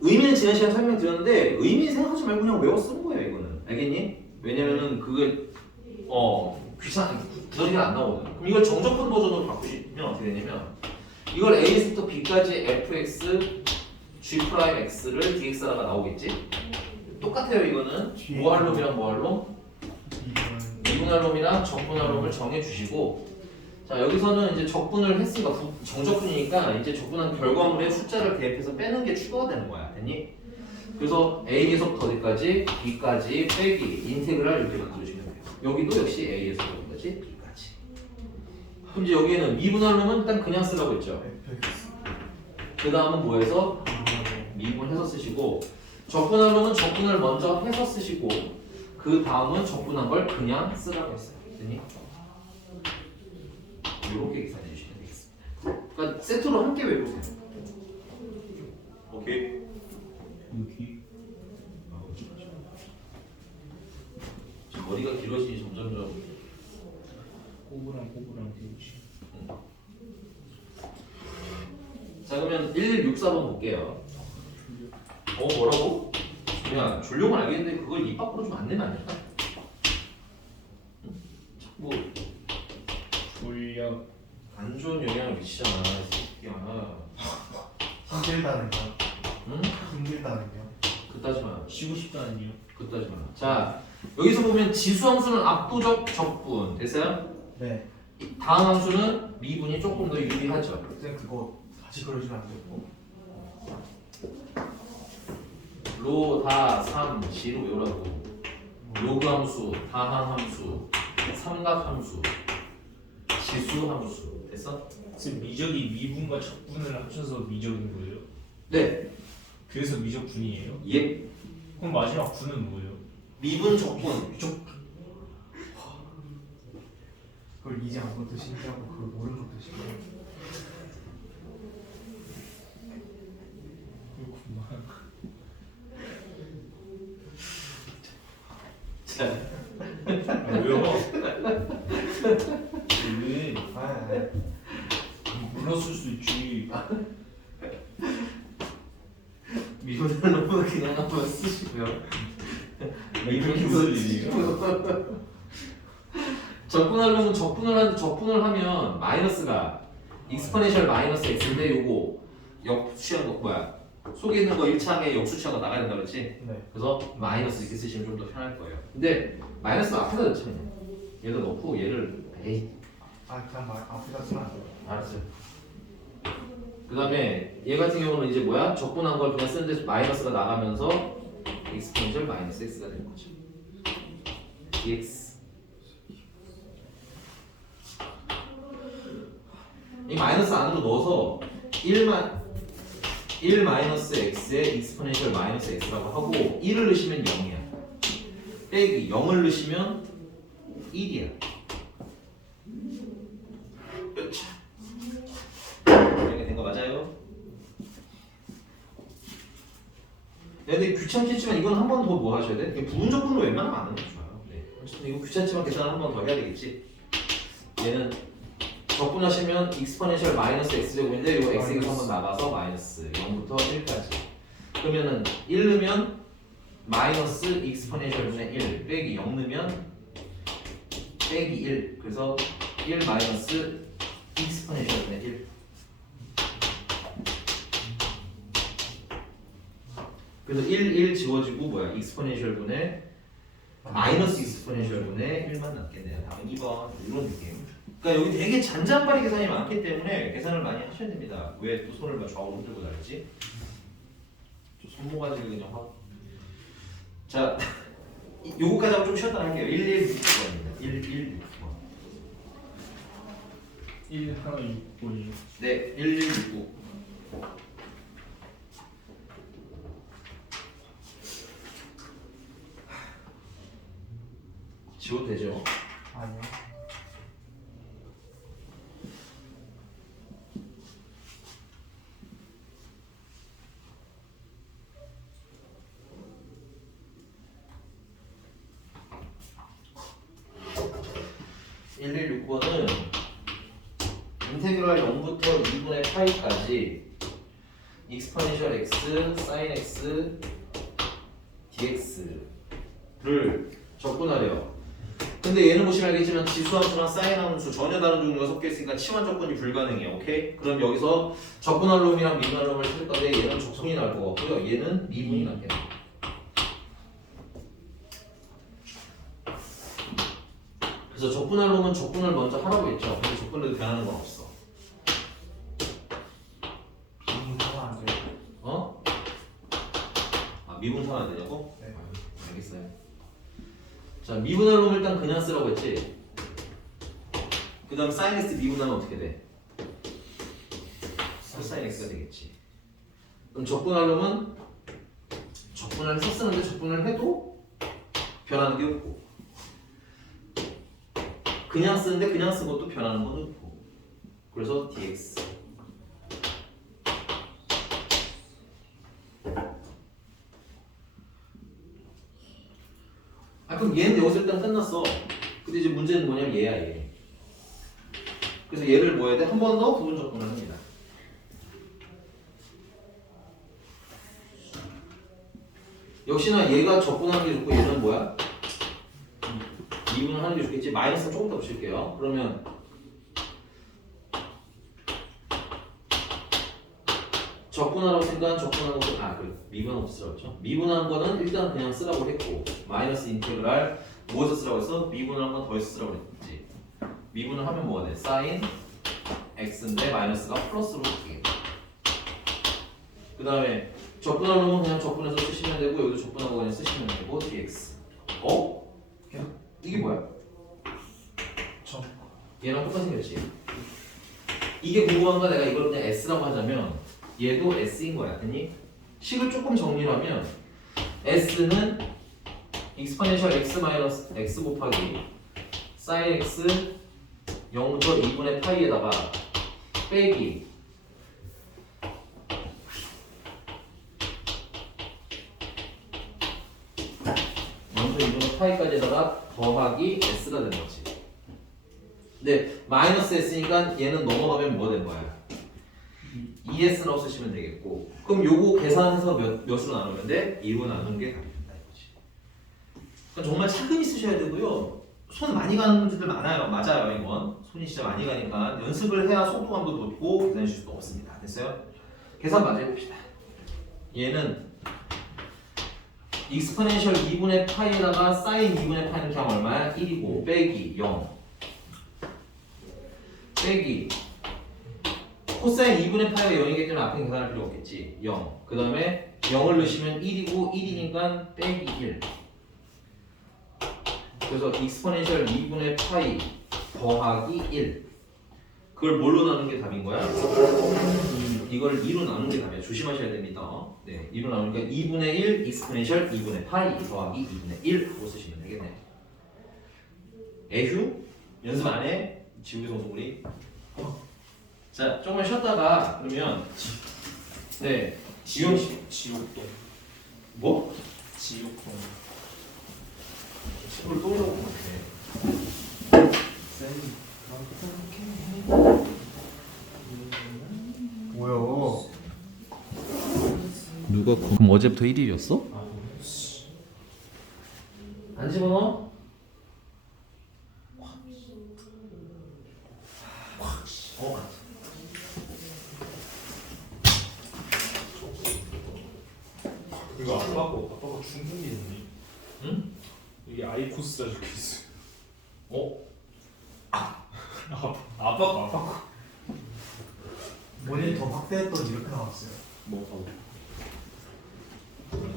의미는 지난 시간에 설명드렸는데 의미 생각하지 말고 그냥 외워 쓰는 거예요 이거는. 알겠니? 왜냐면은 그게 구더기가 안 나오거든. 그럼 이걸 정적분 버전으로 바꾸시면 어떻게 되냐면 이걸 a에서부터 b까지 fx g'x를 dx라가 나오겠지? 똑같아요 이거는. 뭐할 놈이랑 뭐할 놈? 미분할 놈이랑 적분할 놈을 정해주시고 자 여기서는 이제 적분을 했으니까 정적분이니까 이제 적분한 결과물에 숫자를 대입해서 빼는 게 추가가 되는 거야. 됐니? 그래서 A에서부터 어디까지? B까지 빼기 인테그랄 이렇게 만들어주시면 돼요. 여기도 역시 A에서 어디까지? B까지. 그럼 이제 여기에는 미분할 놈은 일단 그냥 쓰라고 했죠. fx 그 다음은 뭐해서? 미분해서 쓰시고 적분할 놈은 적분을 먼저 해서 쓰시고 그 다음은 적분한 걸 그냥 쓰라고 했어요. 됐니? 이렇게 계산해 주시면 되겠습니다. 그러니까 세트로 함께 외우세요. 오케이. 여기 머리가 길어지니 점점점. 꼬부랑 배우시. 자 그러면 1164번 볼게요. 뭐라고? 야 줄용은 알겠는데 그걸 입 밖으로 좀 안 내면 안 될까? 자꾸 돌려. 안 좋은 영향을 미치잖아, 이 새끼야. 힘들다는 거. 응? 힘들다는 거. 그따지 마. 쉬고 싶다는요. 그따지 마. 자 여기서 보면 지수함수는 압도적 적분 됐어요? 네. 다음 함수는 미분이 조금 더 유리하죠. 선생님 그거 다시 그려주면 안 되고. 로, 다, 3, 지로 외우라고. 로그 함수, 다항 함수, 삼각 함수, 지수 함수 됐어? 쌤 미적이 미분과 적분을 합쳐서 미적인 거예요? 네. 그래서 미적분이에요? 예. 그럼 마지막 분은 뭐예요? 미분 적분. 그걸 이제 안 것도 신기하고 그걸 모르는 것도 신기하고. 그렇구만. 자, 아, 왜요? 왜? 아, 몰랐을 수 있지. 미분을 너무 그냥 한번 쓰시고요. 이렇게 무슨 일이에요? 적분하려면 적분을 하면 마이너스가 익스포넨셜 마이너스 x인데 요거 역수치한 거 뭐야? 속에 있는 거 1차항에 역수치한 거 나가야 된다 그랬지? 네. 그래서 마이너스 이렇게 쓰시면 좀 더 편할 거예요. 근데 마이너스 앞에다 넣잖아요. 얘를 넣고 얘를 에이 그냥 말 앞에다 쓰면 안 돼요. 알았어요. 그 다음에 얘 같은 경우는 이제 뭐야? 적분한 걸 그냥 쓰는데 마이너스가 나가면서 익스포넨셜 마이너스 x가 되는 거죠. dx 이 마이너스 안으로 넣어서 1 마이너스 x에 익스포넨셜 마이너스 x라고 하고 1을 넣으시면 0이야. 빼기 0을 넣으시면 1이야. 이렇게 된 거 맞아요? 근데 귀찮겠지만 이건 한 번 더 뭐 하셔야 돼? 부분적분으로 웬만하면 안 하는 게 좋아요. 네. 어쨌든 이거 귀찮지만 계산을 한 번 더 해야 되겠지. 얘는 적분하시면 익스포넨셜 마이너스 x제곱인데 이거 x가 한번 나가서 마이너스 0부터 1까지. 그러면은 1 넣으면 마이너스 익스포넨셜 분의 1 빼기 0 넣으면 빼기 1. 그래서 1 마이너스 익스포넨셜 분의 1. 그래서 1 지워지고 뭐야? 익스포넨셜 분의 마이너스 익스포넨셜 분의 1만 남겠네요. 다음 2번 이런 느낌. 그러니까 여기 되게 잔잔바리 계산이 많기 때문에 계산을 많이 하셔야 됩니다. 왜 또 손을 막 좌우로 들고 다니지? 좀 손모가지를 그냥 확. 자, 요거까지 하고 좀 쉬었다 할게요. 1169번입니다. 1169번. 1 하나 6번이 네, 1169. 지워도 되죠? 아니요. (1169번은) 인테그랄 0부터 2분의 파이까지 익스포넨셜 x, sin x, dx를 적분하래요. 근데 얘는 보시면 알겠지만 지수함수랑 사인 함수 전혀 다른 종류가 섞여 있으니까 치환 적분이 불가능해요. 오케이? 그럼 여기서 적분할 놈이랑 미분할 놈을 찾을 건데 얘는 적분이 나올 것 같고요. 얘는 미분이 나겠네요. 그래서 적분할 놈은 적분을 먼저 하라고 했죠. 근데 적분을 변하는 건 없어. 비밀하면 안 돼요. 어? 아 미분하면 안 되냐고? 네. 알겠어요. 자 미분할 놈 일단 그냥 쓰라고 했지. 그 다음 sin x 미분하면 어떻게 돼? sin x가 되겠지. 그럼 적분할 놈은 적분을 해서 쓰는데 적분을 해도 변하는 게 없고 그냥 쓰는데 그냥 쓴 것도 변하는 건 없고 그래서 dx. 아 그럼 얘는 여기서 일단 끝났어. 근데 이제 문제는 뭐냐면 얘야 얘. 그래서 얘를 뭐 해야 돼? 한 번 더 부분 적분을 합니다. 역시나 얘가 적분하는 게 좋고 얘는 뭐야? 미분을 하는 게 좋겠지. 마이너스는 조금 더 붙일게요. 그러면 적분하라고 생각한 적분하는 거 그래 미분은 없으라고 미분하는 거는 일단 그냥 쓰라고 했고 마이너스 인테그랄 무엇을 쓰라고 했어? 미분을 한 번 더 쓰라고 했지. 미분을 하면 뭐가 돼? sin x인데 마이너스가 플러스로 바뀌겠다. 그 다음에 적분하는 건 그냥 적분해서 쓰시면 되고 여기도 적분하고 그냥 쓰시면 되고 dx. 이게 뭐야? 얘랑 똑같이 생겼지? 이게 궁금한가? 내가 이걸 그냥 s라고 하자면 얘도 s인 거야. 됐니? 식을 조금 정리하면 s는 익스포넨셜 x 마이너스 x 곱하기 sin x 0부터 2분의 파이에다가 빼기 먼저 2분의 파이까지다가 더하기 s가 되는 거지. 근데 마이너스 s니까 얘는 넘어가면 뭐가 되는 거야? 2s라고 쓰시면 되겠고 그럼 요거 계산해서 몇으로 나누면 돼? 2로 나누는 게 답이 된다 이거지. 그러니까 정말 차근히 쓰셔야 되고요. 손 많이 가는 문제들 많아요. 맞아요 이건. 손이 진짜 많이 가니까 연습을 해야 속도감도 높고 계산해 줄 수도 없습니다. 됐어요? 계산 맞아 해봅시다. 얘는 익스포넨셜 2분의 파이에다가 사인 2분의 파이는 그냥 얼마야? 1이고 빼기 0 빼기 코사인 2분의 파이가 0이기 때문에 앞에 계산할 필요 없겠지. 0. 그 다음에 0을 넣으시면 1이고 1이니까 빼기 1. 그래서 익스포넨셜 2분의 파이 더하기 1. 그걸 뭘로 나누는 게 답인 거야? 이걸 2로 나누는 게 답이야. 조심하셔야 됩니다. 네, 2로 나누니까 2분의 1 익스포넨셜 2분의 파이 더하기 2분의 1 하고 쓰시면 되겠네. 에휴? 연습 안 해? 지우개 송송구리. 자, 조금만 쉬었다가 그러면 네 지용 지옥동. 뭐? 지옥동. 친구를 또 이러고 같아. 뭐야? 누가 그럼 어제부터 1일이었어? 아, 안 집어넣어? 이거 아빠가 중국인이니? 응? 이게 아이코스라 적혀 있어. 어? 아빠가. 모니터 확대했더니 이렇게 나왔어요. 뭐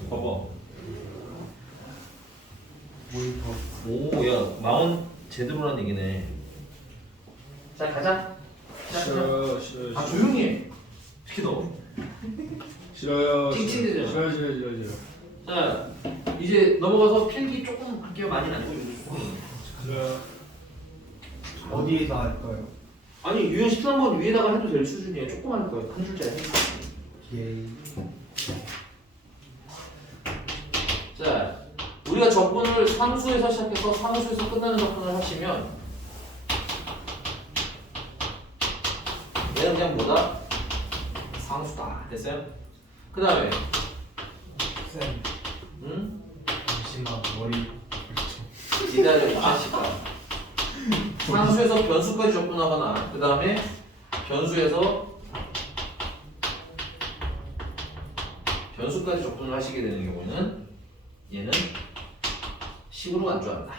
봐봐. 모니터. 오, 야, 마운 제대로란 얘기네. 자, 가자. 싫어요. 아, 조용히 해. 특히 너. 싫어요. 찡찡대잖아. 싫어요. 자, 이제 넘어가서 필기 조금 할게요. 많이는 아니고 싫어요. 어디에다 할까요? 아니, 유형 13번 위에다가 해도 될 수준이에요. 조금 할 거예요. 한 줄짜리. 예. 자, 우리가 적분을 상수에서 시작해서 상수에서 끝나는 적분을 하시면 얘는 그냥 뭐다? 상수다. 됐어요? 그 다음에 쌤, 응? 잠시만 머리. 기다려 이 자식아. 상수에서 변수까지 적분하거나 그 다음에 변수까지 적분을 하시게 되는 경우는 얘는 식으로 간주한다.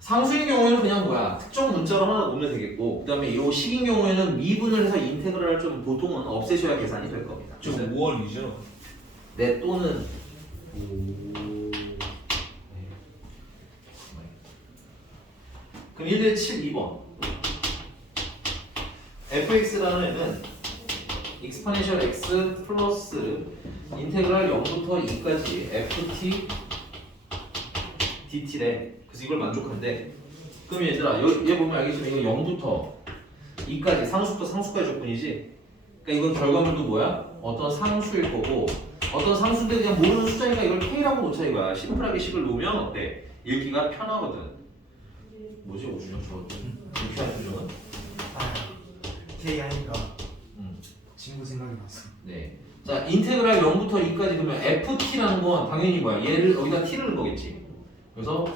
상수인 경우에는 그냥 뭐야 특정 문자로 하나 놓으면 되겠고 그 다음에 이 식인 경우에는 미분을 해서 인테그랄을 좀 보통은 없애셔야 계산이 될 겁니다. 지금 5월이죠? 네 또는 그럼 1172번 fx라는 애는 exponential x 플러스 인테그랄 0부터 2까지 ft dt래. 그래서 이걸 만족한대. 그럼 얘들아 얘 보면 알겠지만 이거 0부터 2까지 상수부터 상수까지 적분이지. 그러니까 이건 결과물도 뭐야? 어떤 상수일 거고 어떤 상수인데 그냥 모르는 숫자니까 이걸 k라고 놓자 이거야. 심플하게 식을 놓으면 어때? 읽기가 편하거든. 뭐지 오준영 저거 이렇게 하는 표정은? 아, K 하니까 음. 친구 생각이 났어. 네. 자 인테그랄 0부터 2까지 그러면 ft라는 건 당연히 뭐야? 얘를 여기다 t를 넣은 거겠지. 그래서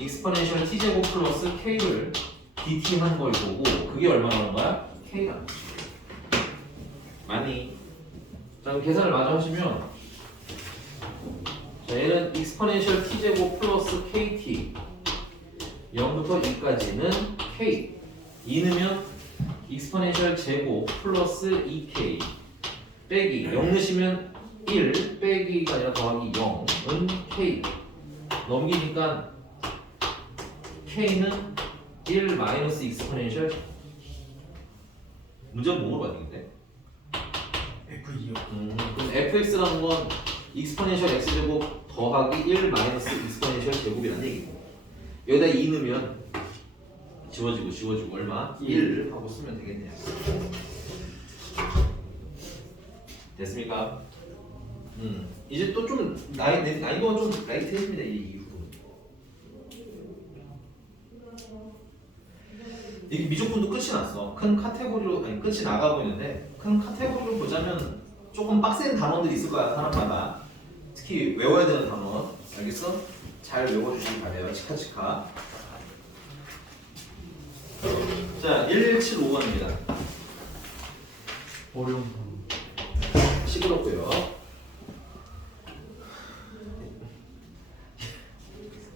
exponential t제곱 플러스 k를 dt 한 거일 거고 그게 얼마나 하는 거야? k라는 거지. 많이. 자 그럼 계산을 마저 하시면 자 얘는 exponential t제곱 플러스 kt 0부터 2까지는 k 2 넣으면 exponential 제곱 플러스 2k 빼기 0 넣으시면 1 빼기가 아니라 더하기 0은 k 넘기니까 k는 1 마이너스 exponential 문제가 뭐로 받는데? F2요. 그럼 fx라는 건 exponential x제곱 더하기 1 마이너스 exponential 제곱이라는 얘기고 여기다 2 넣으면 지워지고 얼마? 1 하고 쓰면 되겠네요. 됐습니까? 이제 또 좀 난이도가 좀 라이트해집니다. 이 부분. 이게 미적분도 끝이 났어. 큰 카테고리로 끝이 나가고 있는데 큰 카테고리로 보자면 조금 빡센 단어들이 있을 거야 사람마다. 특히 외워야 되는 단어. 알겠어? 잘 외워주시기 바래요. 치카치카. 자, 1175번입니다. 어려운 단어. 시끄럽고요.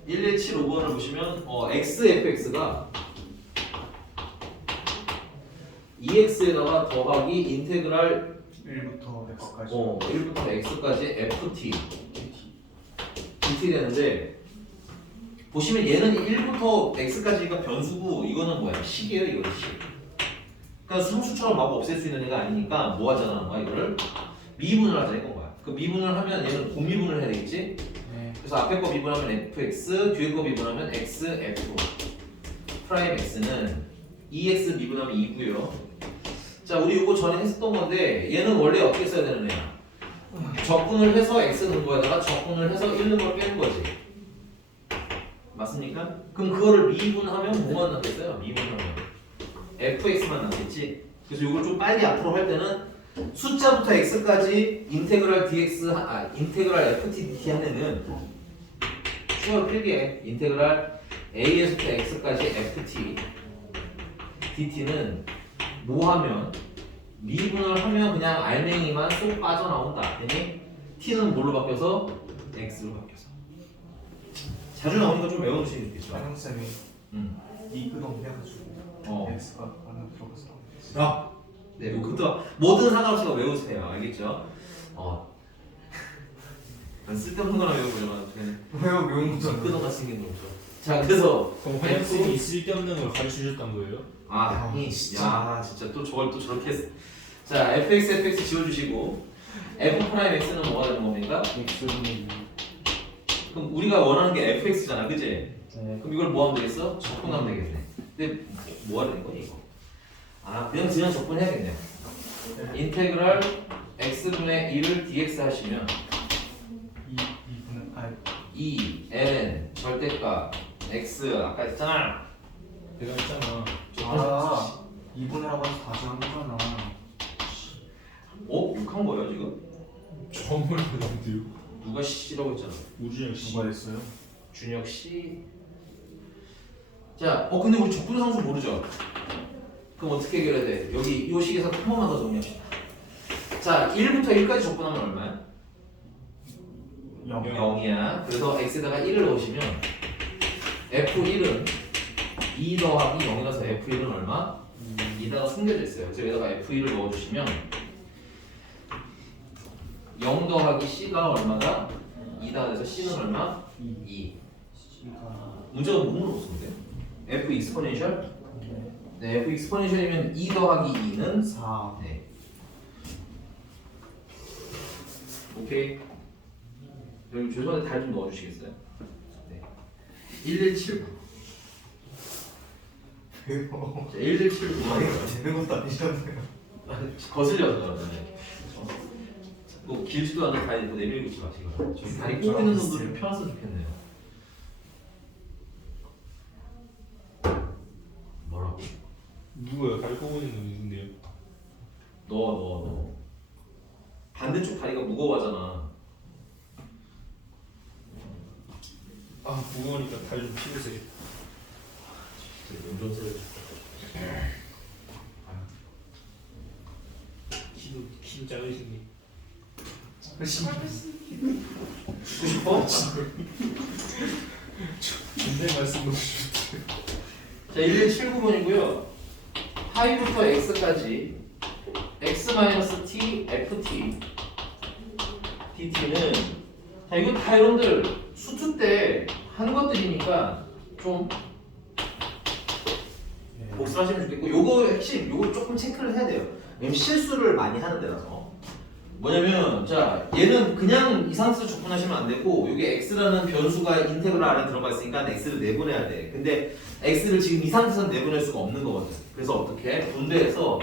1175번을 보시면 xfx가 2x에다가 더하기 인테그랄 1부터 X까지. 1부터 x까지 ft dt 되는데 보시면 얘는 1부터 x까지가 변수고 이거는 뭐야? 식이에요. 이거는 식. 그러니까 상수처럼 막 없앨 수 있는 애가 아니니까 뭐 하자는 거야? 이거를 미분을 하자 이건 거야. 그 미분을 하면 얘는 고미분을 해야 되겠지? 네. 그래서 앞에 거 미분하면 fx, 뒤에 거 미분하면 xf. 프라임 x는 2x 미분하면 2고요. 자, 우리 이거 전에 했었던 건데 얘는 원래 어떻게 써야 되는 애야? 적분을 해서 x 넣은 거에다가 적분을 해서 1 넣은 걸 빼는 거지. 맞습니까? 그럼 그거를 미분하면 뭐만 남겠어요? 미분하면 fx만 남겠지. 그래서 이걸 좀 빨리 앞으로 할 때는 숫자부터 x까지 인테그랄 dx 인테그랄 ft dt 하면은 추가 필기해. 인테그랄 a에서부터 x까지 ft dt는 뭐 하면 미분을 하면 그냥 알맹이만 쏙 빠져나온다. 되니 t는 뭘로 바뀌어서 x로 바뀌어서. 자주 나오는 거 좀 외워두시면 좋겠죠. 한영쌤이 이 끄덩 해가지고 X가 안에 들어가서 아, 네, 뭐 그것도 뭐든 상관없이 외우세요. 알겠죠? 쓸데없는 거나 외우면 왜요? 매운 거잖아. 끄덕같이 생긴 거죠. 자, 그래서 그럼 화장쌤이 쓸데없는 걸 가르쳐주셨던 거예요? 아니, 야, 진짜 또 저걸 또 저렇게 했어. 자, fx 지워주시고 f 프라임 x는 뭐가 되는 겁니까? X분의 그럼 우리가 원하는 게 fx잖아, 그지? 네. 그럼 이걸 뭐 하면 되겠어? 적분하면 되겠네. 근데 뭐 하는 거니 이거? 그냥 적분해야겠네요. 인테그랄 x분의 1을 dx 하시면 2분의 2 ln 절대값 x 아까 했잖아. 내가 했잖아. 2분이라고 해서 다시 한 거잖아. 욕한 거예요 지금? 처음 보는데요. 누가 씨라고 했잖아. 우주영 씨. 누가 했어요? 준혁 씨. 자, 근데 우리 적분 상수 모르죠? 그럼 어떻게 해결해야 돼? 여기 이 식에서 한 번만 더 정리합시다. 자, 1부터 1까지 적분하면 얼마야? 0. 0이야. 그래서 x에다가 1을 넣으시면 f1은 2 더하기 0이라서 f1은 얼마? 2다가 숨겨져 있어요. 그래서 여기다가 f1을 넣어주시면 0 더하기 c가 얼마다? 2다 돼서 c는 얼마? 2. 문제가 뭐 물어봤는데? f 익스포넨셜? 네, f 익스포넨셜이면 2 더하기 2는 4. 네. 오케이. 여기 죄송한데 달 좀 넣어주시겠어요? 네. 1179. 왜요? 자, 1179. 되는 것도 아니잖아요. 거슬려서 그러는데. 뭐 길지도 않은 다리 뭐 내밀고 있지 마시고. 저기 다리 꼭 있는 놈도 좀 펴놨으면 좋겠네요. 뭐라고? 누구야? 발 꼬고 있는 분 누군데요? 너. 반대쪽 다리가 무거워하잖아. 무거우니까 발 좀 피우세요. 운전세를. 키도 작으시니. 듣고 싶어? 근데 말씀 주셨어요. 자, 1179번이고요. 파이부터 x까지 x-t ft dt는 자, 이거 다 여러분들 수투 때 하는 것들이니까 좀 복습하시면 좋겠고 요거 핵심 요거 조금 체크를 해야 돼요. 왜냐면 실수를 많이 하는 데라서 뭐냐면 자 얘는 그냥 이상수 적분하시면 안 되고 여기 x라는 변수가 인테그럴 안에 들어가 있으니까 x를 내보내야 돼. 근데 x를 지금 이 상태에서 내보낼 수가 없는 거거든. 그래서 어떻게 분배해서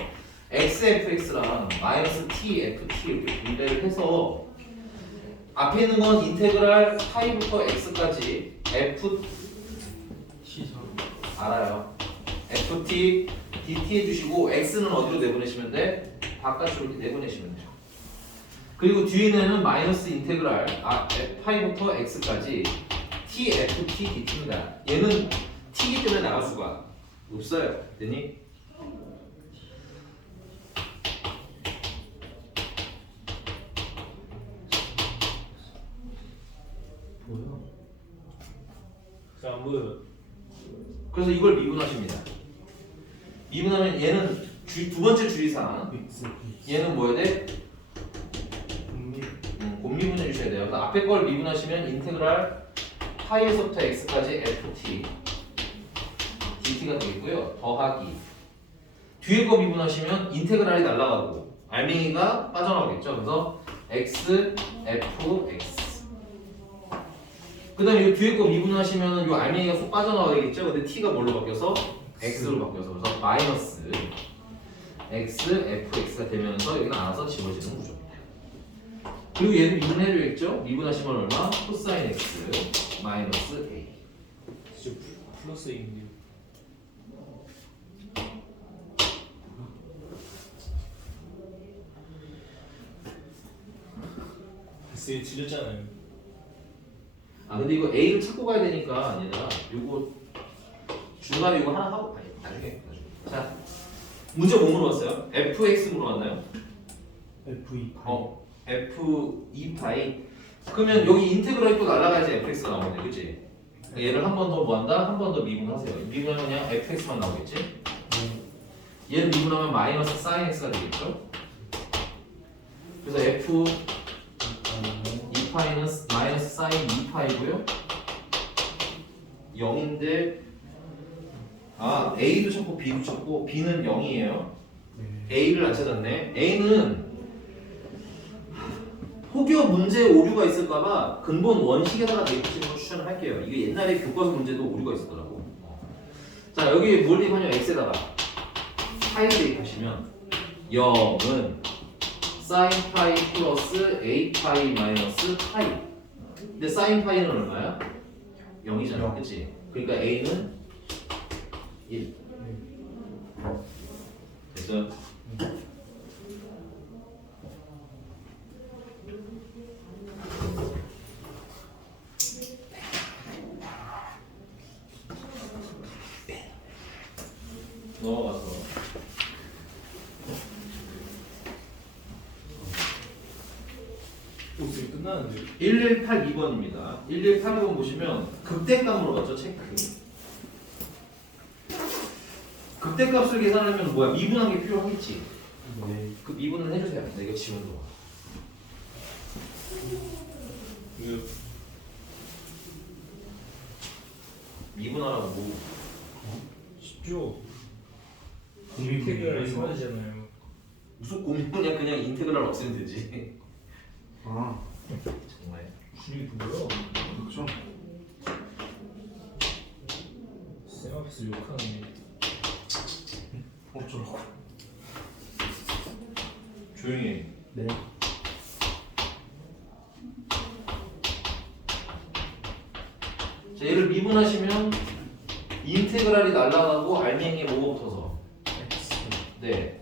xfx랑 마이너스 tft 이렇게 분배를 해서 앞에 있는 건 인테그랄 파이부터 x까지 f 알아요. ft dt 해주시고 x는 어디로 내보내시면 돼? 바깥으로 이렇게 내보내시면 돼요. 그리고 뒤에는 마이너스 인테그랄 파이부터 x까지 tft dt입니다. 얘는 t이기 때문에 나갈 수가 없어요. 됐니? 뭐야? 안 보여요. 그래서 이걸 미분하십니다. 미분하면 얘는 두 번째 주의사항. 얘는 뭐야 돼? 곱미분해 주셔야 돼요. 그래서 앞에 걸 미분하시면 인테그랄 파이에서부터 x까지 ft dt가 되겠고요. 더하기 뒤에 거 미분하시면 인테그랄이 날아가고 알맹이가 빠져나오겠죠. 그래서 x f x 그 다음에 이 뒤에 거 미분하시면 이 알맹이가 쏙 빠져나와야 되겠죠? 근데 t가 뭘로 바뀌어서? x로 바뀌어서 그래서 마이너스 x, fx가 되면서 여기 나와서 지워지는 구조입니다. 그리고 얘는 미분해줘야겠죠? 미분하시면 얼마? 코사인 x 마이너스 a. 진짜 플러스 A인데요. 쌤이 틀렸잖아요. 아 근데 이거 a를 찾고 가야 되니까 얘들아 요거 중간에 이거 하나 하고 아니 나중에. 자 문제 뭐 물어봤어요? fx 물어봤나요? F2 파이. f2파이. 그러면 여기 인테그랄이 또 날라가야지 fx가 나오네, 그치? 얘를 한 번 더 뭐한다? 한 번 더 미분하세요. 미분하면 그냥 fx만 나오겠지? 얘를 미분하면 마이너스 sin x가 되겠죠? 그래서 f 2파이는 마이너스 sin 2파이고요. 0인데 아 a도 찾고 b도 찾고 b는 0이에요. a를 안 찾았네. a는 혹여 문제에 오류가 있을까봐 근본 원식에다가 대입하시는 걸 추천을 할게요. 이게 옛날에 교과서 문제도 오류가 있었더라고. 자 여기 뭘 대입하냐면 x에다가 파이를 대입하시면 0은 sin 파이 플러스 a 파이 마이너스 파이. 근데 sin 파이는 얼마야? 0이잖아, 그치? 그러니까 a는 1. 그래서 넘어가서 끝나는데요? 1182번입니다. 1182번 보시면 극대값 물어봤죠, 체크. 극대값을 계산하려면 뭐야? 미분한 게 필요하겠지. 네. 그 미분을 해주세요. 나 이거 지운 거. 이거 미분하라고 뭐? 쉽죠. 인테그랄 써야 되잖아요. 무슨 고민이야? 그냥 인테그랄 없애면 되지. 아, 정말. 줄이 뭐야? 그렇죠. 쌤 앞에서 욕하네. 어쩌라고. 조용히 해. 네. 자, 얘를 미분하시면 인테그랄이 날아가고 알맹이에 뭐가 붙어서 네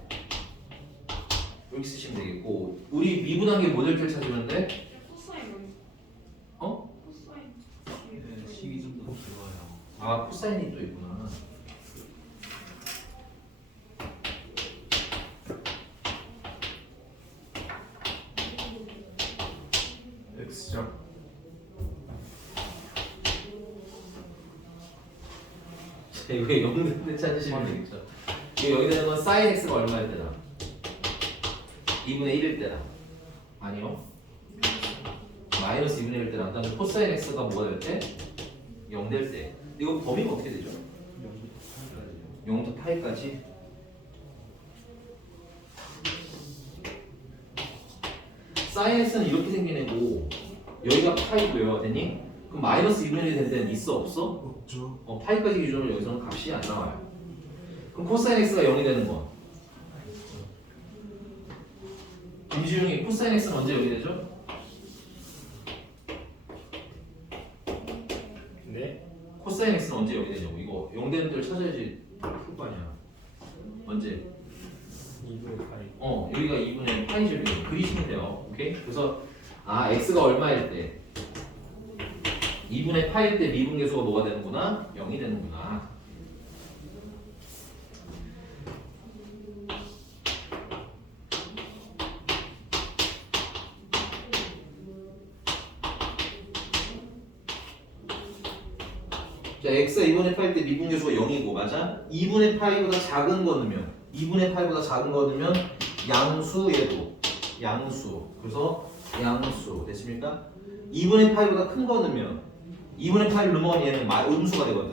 이렇게 쓰시면 되겠고 우리 미분한 게 모델표를 찾으면 돼? 코사인 어? 코사인 네, 식이 좀 더 길어요. 아 코사인이 또 있구나. X죠. 자, 이거 0대 찾으시면 되겠죠. 이거 여기 되는 건 sin x가 얼마일 때다? 2분의 1일 때다. 아니요. 마이너스 2분의 1일 때다. 그다음에 코사인 x가 뭐가 될 때? 0 될 때. 이거 범위가 어떻게 되죠? 0부터 파이까지. sin x는 이렇게 생긴 애고 여기가 파이고요. 됐니? 그럼 마이너스 2분의 1이 될 때는 있어 없어? 없죠. 파이까지 기준으로 여기서는 값이 안 나와요. 그럼 코사인 x가 0이 되는 거. 김지웅이 코사인 x는 언제 0이 되죠? 네? 코사인 x는 언제 0이 되냐고. 이거 0 되는 데를 찾아야지 풀 거 아니야. 언제? 2분의 파이. 여기가 2분의 파이죠. 그리시면 돼요. 오케이? 그래서 아 x가 얼마일 때 2분의 파일 때 미분계수가 뭐가 되는구나? 0이 되는구나. 자, x가 2분의 파일 때 미분계수가 0이고 맞아? 2분의 파이보다 작은 거 넣으면 2분의 파이보다 작은 거 넣으면 양수 얘도 양수. 그래서 양수 됐습니까? 2분의 파이보다 큰 거 넣으면 2분의 파이를 넘어가면 얘는 음수가 되거든.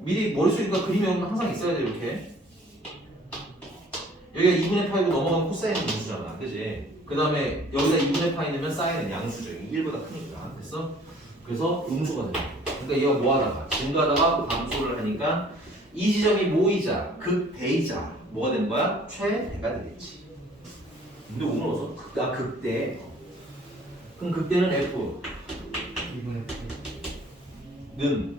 미리 머릿속에 그림이 항상 있어야 돼 이렇게. 여기가 2분의 파이고 넘어가면 코사인은 음수잖아, 그지? 그 다음에 여기다 2분의 파이 넣으면 사인은 양수죠. 1보다 크니까. 됐어? 그래서 음수가 돼요. 그러니까 얘가 뭐하다가 증가하다가 감소를 하니까 이 지점이 모이자 극대이자 뭐가 되는 거야? 최대가 되겠지. 근데 오늘 어서 극대. 그럼 극대는 F 2분의 는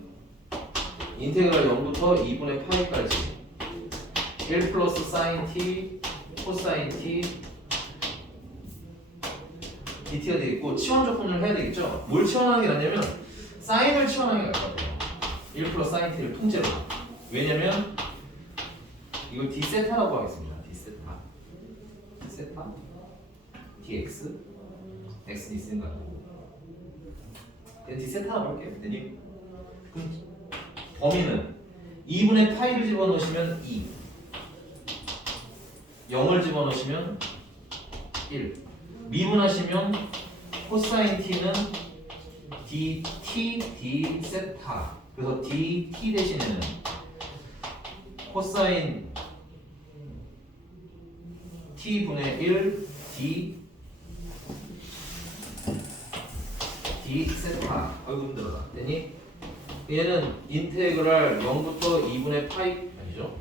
인테그랄 0부터 2분의 파이까지 1 플러스 사인 t 코사인 t dt가 되겠고 치환 조건을 해야 되겠죠. 뭘 치환하는 게 낫냐면 사인을 치환하는 게 나을 것 같아요. 1 플러스 사인 t를 통째로. 왜냐면 이걸 d 세타라고 하겠습니다. d 세타 세타 dx x는 있으니까 그냥 d 세타라고 할게요. 됐니? 그럼 범위는 2분의 파이를 집어넣으시면 2 0을 집어넣으시면 1 미분하시면 코사인 t는 dt d 세타 그래서 dt 대신에는 코사인 t분의 1 d 세타 아이고 힘들어라 됐니? 얘는 인테그랄 0부터 2분의 파이 아니죠?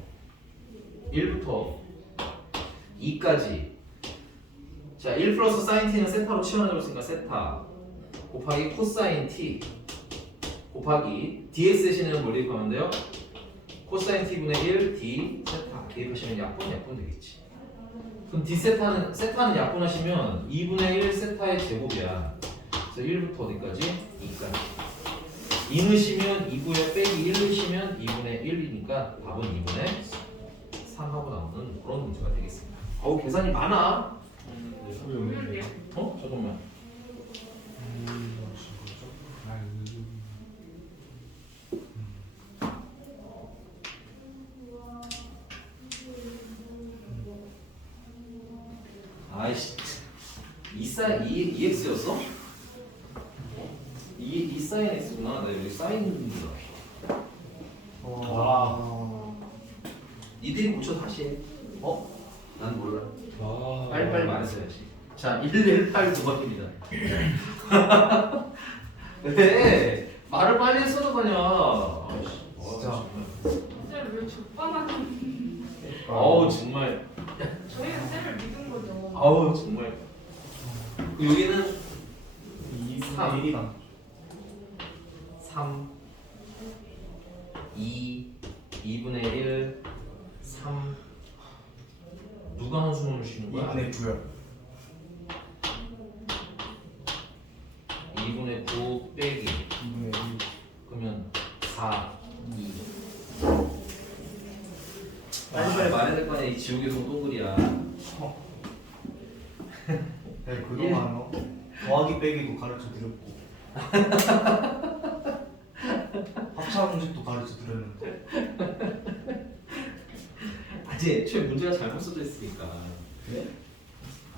1부터 2까지 자 1 플러스 사인 t는 세타로 치환해줬으니까 세타 곱하기 코사인 t 곱하기 dx 대신에는 뭘 대입하면 돼요? 코사인 t분의 1 d 세타 대입하시면 약분 되겠지. 그럼 d 세타는 약분하시면 2분의 1 세타의 제곱이야. 그래서 1부터 어디까지? 2까지. 2 넣으시면 2고요. 빼기 1 넣으시면 2분의 1이니까 답은 2분의 3하고 나오는 그런 문제가 되겠습니다. 어우 계산이 많아. 왜 없는데? 어? 잠깐만. 아이씨. EX였어? 이 사인 X구나. 나 여기 사인 와. 니들이 고쳐 다시 해. 어? 난 몰라. 아. 빨리빨리 말했어야지. 자, 1189번입니다. 왜? 말을 빨리 했어도 가냐. 진짜. 쌤 왜 적반하는? 어우 정말. 저희는 쌤을 믿은 거죠. 아우 정말. 여기는 2분의 1이랑 3 2 2분의 1 3 누가 한숨을 쉬는 거야? 2분의 9요. 2분의 9 빼기 2분의 1. 그러면 4 2 빨리빨리 말해야 될 거 아니야. 이 지옥에서 동글이야. 네, 그동안 더하기 빼기도 가르쳐 드렸고 합차 공식도 가르쳐 드렸는데 아직 애초에 문제가 잘못 써져 있으니까. 그래?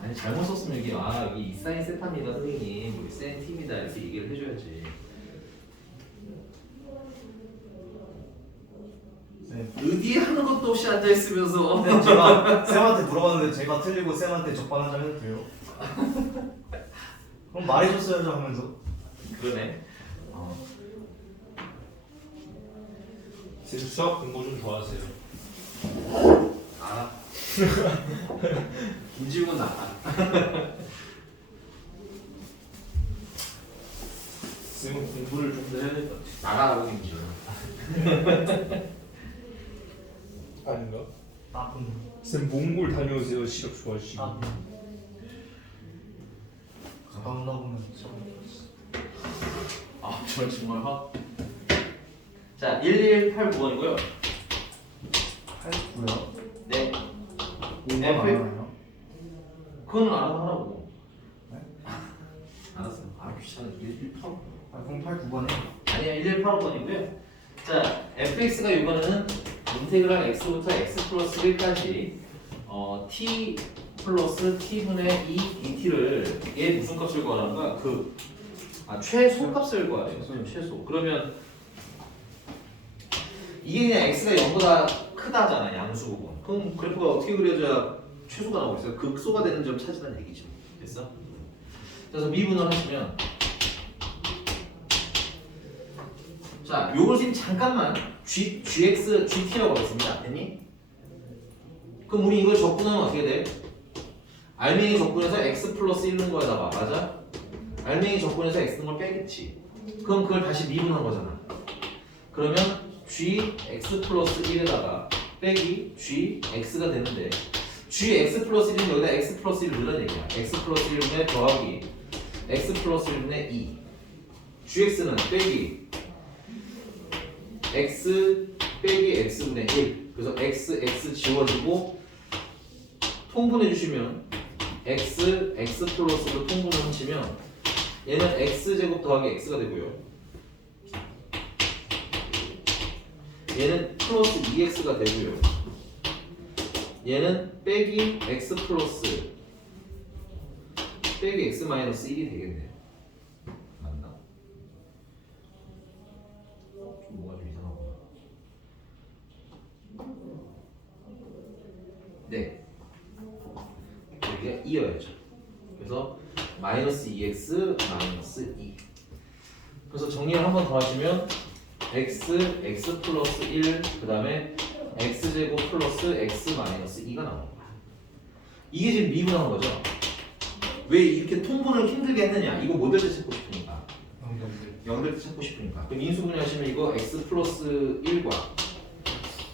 아니 잘못 썼으면 여기 여기 이 사인 세타입니다 선생님 우리 센 팀이다 이렇게 얘기를 해줘야지. 네. 의디하는 것도 없이 앉아 있으면서. 근데 제가 쌤한테 물어봤는데 제가 틀리고 쌤한테 적반하장 해도 돼요? 그럼 말해줬어야죠 하면서 그러네. 쌤 수학 공부 좀 도와주세요. 알아. 김지훈은 나가. 쌤은 공부를 좀 더 해야 될 것 같아. 나가라고 김지훈. 아닌가? 나쁜 쌤 몽골 다녀오세요. 시력 좋아지시고. 갔다 온다 보면 참 아 정말 확. 자 1189번이고요. 89요? 네. 5번 안 하나요? 그건 알아서 하라고. 네? 알았어. 아 귀찮아. 1189. 아 그럼 89번에 아니야 1185번이고요. 자 fx가 이번에는 인테그랄 x부터 x 플러스 1까지 t 플러스 t분의 2 dt를 얘 무슨 값을 구하라는 거야? 최소 값을 구하래요. 최소. 그러면 이게 그냥 x가 0보다 크다잖아 양수 부분. 그럼 그래프가 어떻게 그려져야 최소가 나오고 있어요? 극소가 되는 점 찾으라는 얘기죠. 됐어? 그래서 미분을 하시면 자, 요걸 지금 잠깐만 gx, gt라고 하겠습니다. 됐니? 그럼 우리 이걸 적분하면 어떻게 돼? 알맹이 적분해서 x 플러스 1 넣은 거에다가 맞아? 알맹이 적분해서 x 넣은 걸 빼겠지. 그럼 그걸 다시 미분한 거잖아. 그러면 gx 플러스 1에다가 빼기 gx가 되는데 gx 플러스 1은 여기다 x 플러스 1을 넣으란 얘기야. x 플러스 1분의 더하기 x 플러스 1분의 2 gx는 빼기 x 빼기 x분의 1 그래서 x 지워지고 통분해 주시면 x 플러스로 통분을 훔치면 얘는 x제곱 더하기 x가 되고요 얘는 플러스 2x가 되고요 얘는 빼기 x 플러스 빼기 x 마이너스 1이 되겠네요. 맞나? 좀 뭐가 좀 이상하구나. 네. 여기가 2여야죠. 그래서 마이너스 2x 마이너스 2. 그래서 정리를 한 번 더 하시면 x 플러스 1 그 다음에 x제곱 플러스 x 마이너스 2가 나옵니다. 이게 지금 미분한 거죠. 왜 이렇게 통분을 힘들게 했느냐? 이거 뭐 될 때 찾고 싶으니까. 0될 때 찾고 싶으니까. 그럼 인수분해 하시면 이거 x 플러스 1과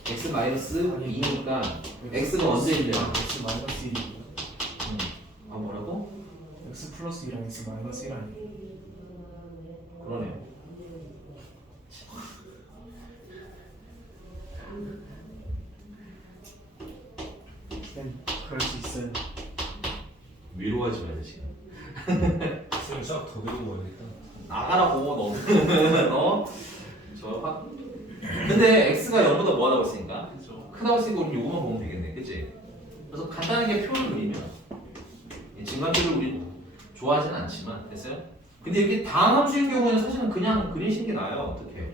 x 마이너스 2니까 x가 언제인데요? x 마이너스 1이 아 뭐라고? x 플러스 2랑 x 마이너스 1 아니에요? 그러네요. 그럴 수 있어요. 위로하지 마요 지금. 쌤 수학 더 배우고 와야겠다. 나가라고 너는 어? 저 확. 근데 x가 0보다 뭐하다고 했으니까? 그죠. 크다고 했으니까 우리 요거만 보면 되겠네, 그치? 그래서 간단하게 표를 그리면 증간표를 우리 좋아하진 않지만 됐어요? 근데 이렇게 다함수인 경우에는 사실은 그냥 그리시는 게 나아요. 어떻게?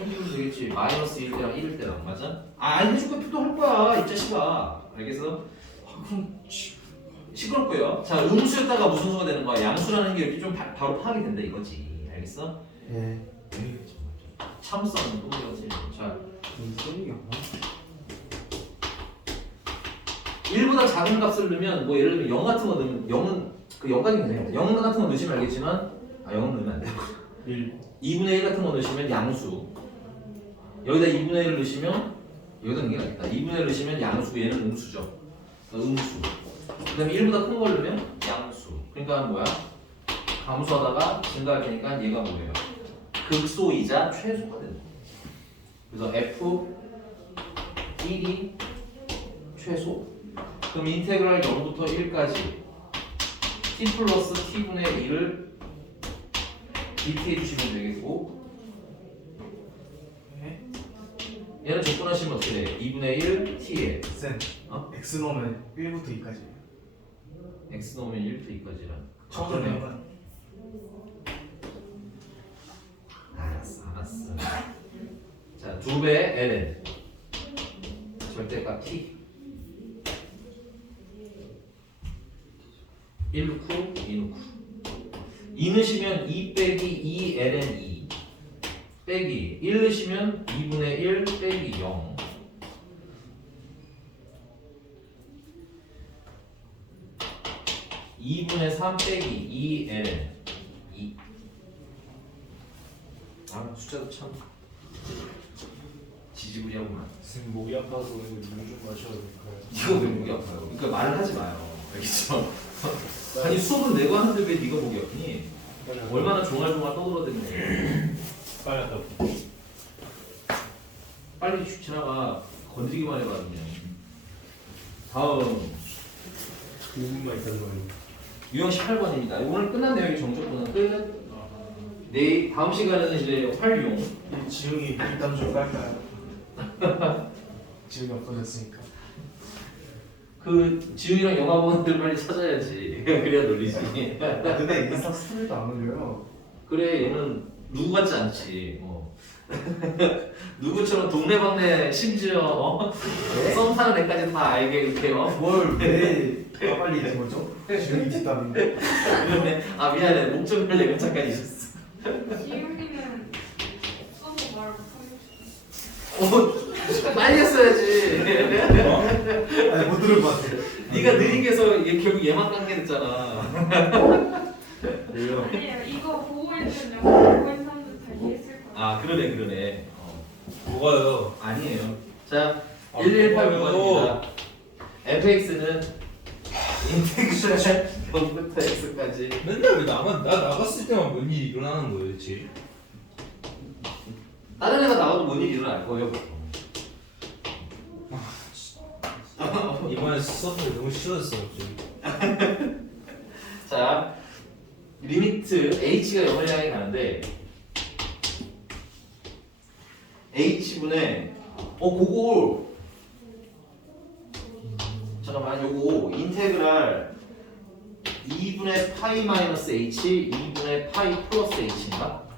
해주면 되겠지. 마이너스 1 때랑 1일 때랑 맞아? 아니 해줄 거 표도 할 거야 이 자식아. 알겠어? 그럼 시끄럽고요. 자, 음수였다가 무슨 수가 되는 거야? 양수라는 게 이렇게 좀 바로 파악이 된다 이거지. 알겠어? 예. 참선은 또 그렇지. 자, 쌤이 없나? 1보다 작은 값을 넣으면 뭐 예를 들면 0 같은 거 넣으면 0은 그 0까지 괜찮아요. 0 같은 거 넣으시면 알겠지만 0은 넣으면 안 돼요. 2분의 1 같은 거 넣으시면 양수. 여기다 2분의 1을 넣으시면 여기다 넣는 게 낫겠다. 2분의 1을 넣으시면 양수, 얘는 음수죠. 음수. 그 다음에 1보다 큰 걸 넣으면 양수. 그러니까 뭐야? 감수하다가 증가할 테니까 얘가 뭐예요? 극소이자 최소가 되는 거예요. 그래서 f 1이 최소. 그럼 인테그랄 0부터 1까지 t 플러스 t분의 1을 dt 해주시면 되겠고 얘는 접근하시면 어떻게 돼? 2분의 1 t에 쌤. 어? x 넣으면 1부터 2까지예요. x 넣으면 1부터 2까지라. 처음에 건 알았어. 자, 2배 ln 절대값 t 1 넣고 2 넣고 2 넣으시면 2 빼기 2 ln 2 빼기 1 넣으시면 2분의 1 빼기 0 2분의 3 빼기 2 ln 2 아, 숫자도 참 지지부리하구만. 쌤 목이 아파서 물 좀 마셔야 될까요? 이거 왜 목이 아파요? 그러니까 말을 하지 마요. 알겠죠? 아니 수업은 내가 하는데 왜 네가 목이 아프니? 얼마나 종알종알 떠들어대는데 빨리 갔다 빨리 지나가. 건드리기만 해봐 그냥. 다음 5분만 있다는 말이에요. 유형 18번입니다. 오늘 끝난 내용이 정적분은 끝. 네, 다음 시간에는 이제 활용. 이 지웅이 일단 좀 깔까요? 지웅이 없어졌으니까. 그 지훈이랑 영화 보는 들 빨리 찾아야지. 그래야 놀리지. 근데 인스타 스토리도 안 올려요. 그래, 얘는 누구 같지 않지. 누구처럼 동네방네 심지어 썸 타는 애까지 다 알게 이렇게 뭘 왜 빨리 잊은 거죠? 지웅이 뒷담인데. 아 미안해 목적별 얘가 잠깐 잊었어. 지웅이는 빨리 했어야지. 아니 못 들은 것 같아. 네가 느리게 해서 얘 결국 얘만 깎게 됐잖아. 왜요? 아니에요. 이거 보고 있는 영화 보고 있는 사람들 다 이해했을 거예요. 아 그러네. 뭐가요? 아니에요. 자, 아, 1118번입니다. fx는 인테그랄 0부터 x까지. 맨날 왜 나 나갔을 때만 뭔 일이 일어나는 거예요, 대체? 다른 애가 나와도 뭔 일이 일어날 거예요. 이번에 수업이 너무 싫어졌어, 갑자기. 자, 리미트 h가 0을 향해 가는데 h분의 그거 잠깐만 요거 인테그랄 2분의 파이 마이너스 h 2분의 파이 플러스 h인가?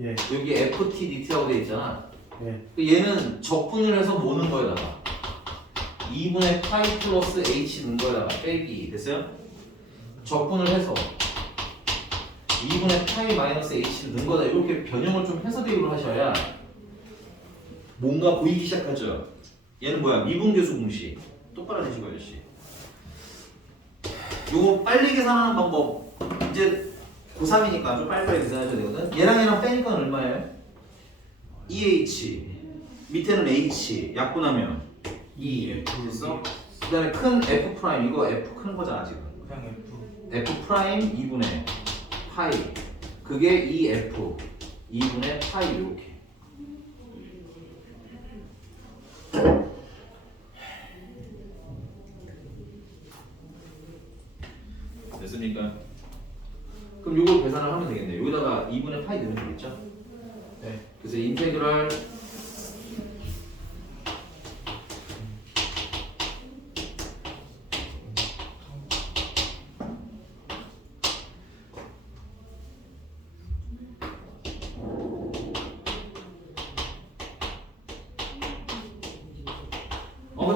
예. 여기 ft dt라고 되어 있잖아. 예. 얘는 적분을 해서 모는 거에다가 2분의 파이 플러스 h 넣은 거에다가 빼기 됐어요? 적분을 해서 2분의 파이 마이너스 h 넣은 거다 이렇게 변형을 좀 해서 대입을 하셔야 뭔가 보이기 시작하죠. 얘는 뭐야? 미분계수 공식. 똑바로 되시고 아저씨. 요거 빨리 계산하는 방법 이제 고3이니까 좀 빨리빨리 계산하셔야 되거든. 얘랑 빼니까 얼마예요? 2h 밑에는 h 약분하면 2 됐어? 그 다음에 큰 f 프라임 이거 f 큰 거잖아 지금. 그냥 F. f 프라임 2분의 파이 그게 2f 2분의 파이 이렇게. 됐습니까? 그럼 요걸 계산을 하면 되겠네요. 여기다가 2분의 파이 넣으면 되겠죠? 네. 그래서 인테그랄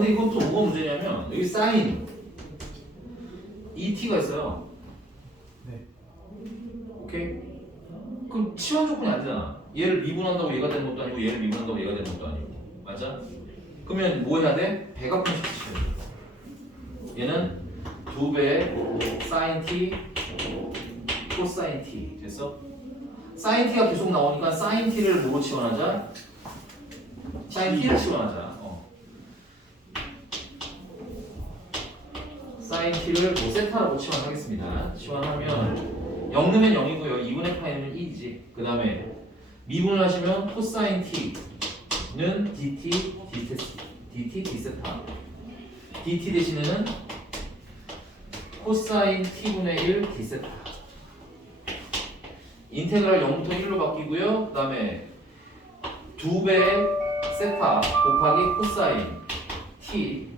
근데 이건 또 뭐가 문제냐면 여기 사인 ET가 있어요. 네. 오케이? 그럼 치환 조건이 안 되잖아. 얘를 미분한다고 얘가 되는 것도 아니고 얘를 미분한다고 얘가 되는 것도 아니고. 맞아? 그러면 뭐 해야 돼? 배각분식 시켜야 돼. 얘는 2배의 사인 T 코사인 T 됐어? 사인 T가 계속 나오니까 사인 T를 뭐로 치환하자? 사인 T를 치환하자. 사인 T를 뭐 세타라고 치환하겠습니다. 치환하면 0 넣으면 0이고요. 2분의 파이는 2지. 그 다음에 미분을 하시면 코사인 T는 dt, dt, d세타. dt 대신에는 코사인 T분의 1 d세타. 인테그랄 0부터 1로 바뀌고요. 그 다음에 2배의 세타 곱하기 코사인 T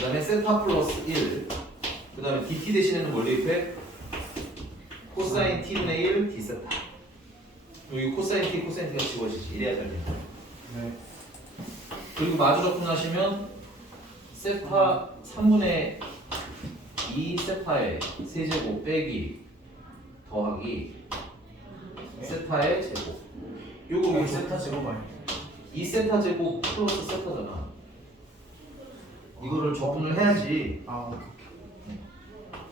그 다음에 세타 플러스 1 그 다음에 dt 대신에는 뭘 대입해? 코사인 t분의 1 d세타. 여기 코사인 t, 코사인 t가 지워지지. 이래야 잘 돼. 네. 그리고 마주 적분하시면 세타 3분의 2 세타의 세제곱 빼기 더하기 세타의 제곱. 요거 여기 세타 제곱 아니에요? 2 세타 제곱 플러스 세타잖아. 이거를 적분을 해야지. 아 오케이.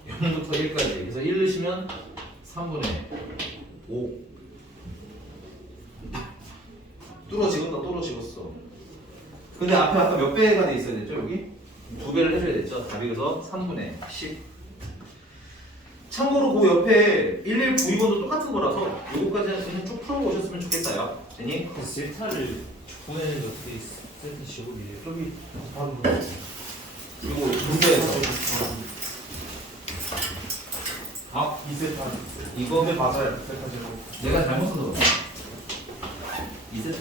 0부터 1까지. 그래서 1 넣으시면 3분의 5. 뚫어 찍었다, 뚫어 찍었어. 근데 앞에 아까 몇 배가 돼 있어야 됐죠, 여기? 2배를 해줘야 됐죠. 답이 그래서 3분의 10. 참고로 그 옆에 1192번도 똑같은 거라서 요거까지는 그냥 쭉 풀어보셨으면 좋겠어요. 제니? 세타를 보내는 게 어떻게 세타 제곱이에요? 저기 바로 이거 2배에서. 아, 2세타. 이거 네 맞아요. 세타 제곱. 내가 잘못 써서 그래. 2세타.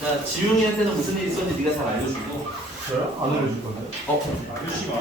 자, 지웅이한테는 무슨 일이 있었는지 네가 잘 알려주고. 저요? 안 알려줄 건데요? 어? 아저씨가